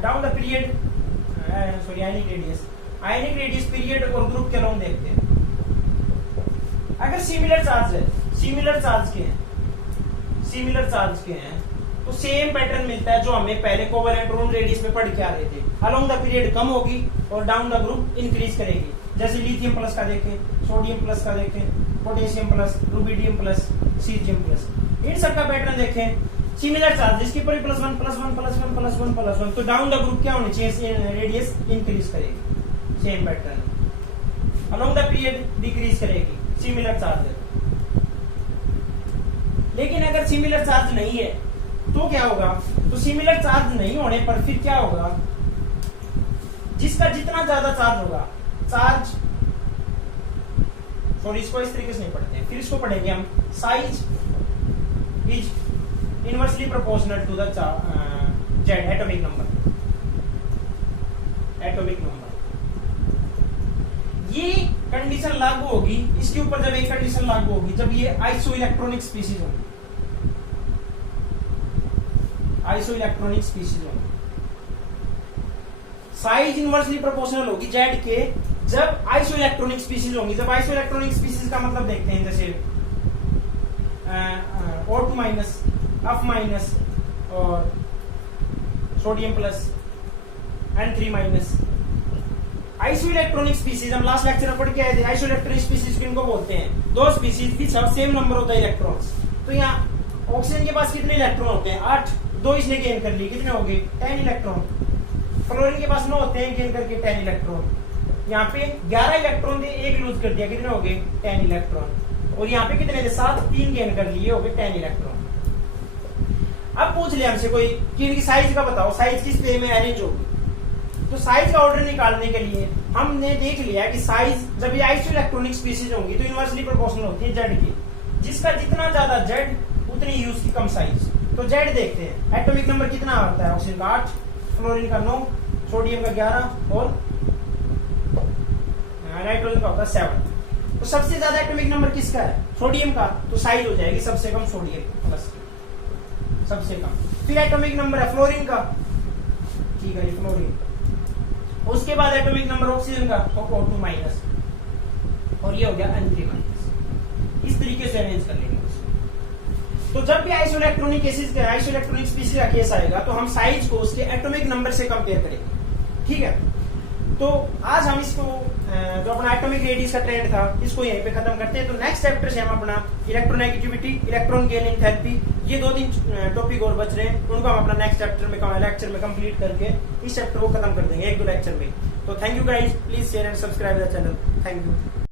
down the period, sorry ionic radius period और ग्रुप के अलोंग देखते हैं। अगर सिमिलर चार्ज है, सिमिलर चार्ज के हैं तो सेम पैटर्न मिलता है जो हमें पहले कोवेलेंट ड्रोन रेडियस में पढ़ के आ रहे थे। अलोंग द पीरियड कम होगी और डाउन द ग्रुप इंक्रीज करेगी, जैसे लिथियम प्लस का देखें, सोडियम प्लस का देखें, potassium plus, rubidium plus, caesium plus, इन सब का पैटर्न देखें। सिमिलर चार्ज जिसके पर +1 +1 +1 +1 +1, तो डाउन द ग्रुप क्या होनी चाहिए, रेडियस इंक्रीज करेगी, same pattern. Along the period decrease करेगी, सिमिलर चार्ज है। लेकिन अगर सिमिलर चार्ज नहीं है तो क्या होगा, तो सिमिलर चार्ज नहीं होने पर फिर क्या होगा, जिसका जितना ज्यादा चार्ज होगा, सॉरी इसको इस तरीके से नहीं पढ़ते हैं, फिर इसको पढ़ेंगे हम, size is inversely proportional to the Z atomic number. ये कंडीशन लागू होगी इसके ऊपर, जब एक कंडीशन लागू होगी जब ये आइसोइलेक्ट्रॉनिक स्पीशीज होंगी, साइज इनवर्सली प्रोपोर्शनल होगी जेड के जब आइसोइलेक्ट्रॉनिक स्पीशीज होंगी। जब आइसोइलेक्ट्रॉनिक स्पीशीज का मतलब देखते हैं, जैसे O2- F- और sodium plus N3-। Isoelectronic species हम लास्ट लेक्चर में पढ़ के आए थे। आइसोइलेक्ट्रॉनिक स्पीशीज किनको बोलते हैं, 2 स्पीशीज की सब सेम नंबर होता है इलेक्ट्रॉन्स। तो यहाँ ऑक्सीजन के पास कितने इलेक्ट्रॉन होते हैं, 8, 2 इसने गेन कर ली, कितने हो गए 10 इलेक्ट्रॉन। फ्लोरीन के पास 9 होते हैं, गेन करके 10 इलेक्ट्रॉन। यहाँ पे 11 इलेक्ट्रॉन थे, 1 लूज कर दिया, कितने हो गए 10 इलेक्ट्रॉन। और यहाँ पे कितने थे 7, 3 गेन कर लिए, हो गए 10 इलेक्ट्रॉन। अब पूछ लिया हमसे कोई कि इनकी साइज का बताओ, साइज किस वे में अरेंज होगी। तो साइज का ऑर्डर निकालने के लिए हमने देख लिया कि साइज जब ये आइसोइलेक्ट्रॉनिक स्पीशीज होंगी तो इनवर्सली प्रोपोर्शनल होती है जेड की, जिसका जितना ज्यादा जेड उतनी ही उसकी कम साइज। तो जेड देखते हैं, एटॉमिक नंबर कितना आता है, ऑक्सीजन का 8, फ्लोरीन का 9, सोडियम का 11 और नाइट्रोजन का होता है 7। तो सबसे ज्यादा एटॉमिक नंबर किसका है, सोडियम का, तो साइज हो जाएगी सबसे कम सोडियम प्लस, सबसे कम। फिर एटॉमिक नंबर है फ्लोरीन का, ठीक है फ्लोरीन। उसके बाद एटॉमिक नंबर ऑक्सीजन का O2- और ये हो गया N3-। इस तरीके से अरेंज कर लेंगे। तो जब भी आइसोइलेक्ट्रॉनिक स्पीशीज का केस आएगा तो हम साइज को उसके एटॉमिक नंबर से कंपेयर करेंगे, ठीक है। तो आज हम इसको जो अपना एटॉमिक रेडियस का ट्रेंड था इसको यहीं पे खत्म करते हैं। तो नेक्स्ट चैप्टर से हम अपना electronegativity, electron gain in therapy, ये 2-3 टॉपिक और बच रहे हैं, उनको हम अपना नेक्स्ट लेक्चर में कंप्लीट करके इस चैप्टर को खत्म कर देंगे 1-2 लेक्चर में। तो thank you guys, please share and subscribe the channel. Thank you.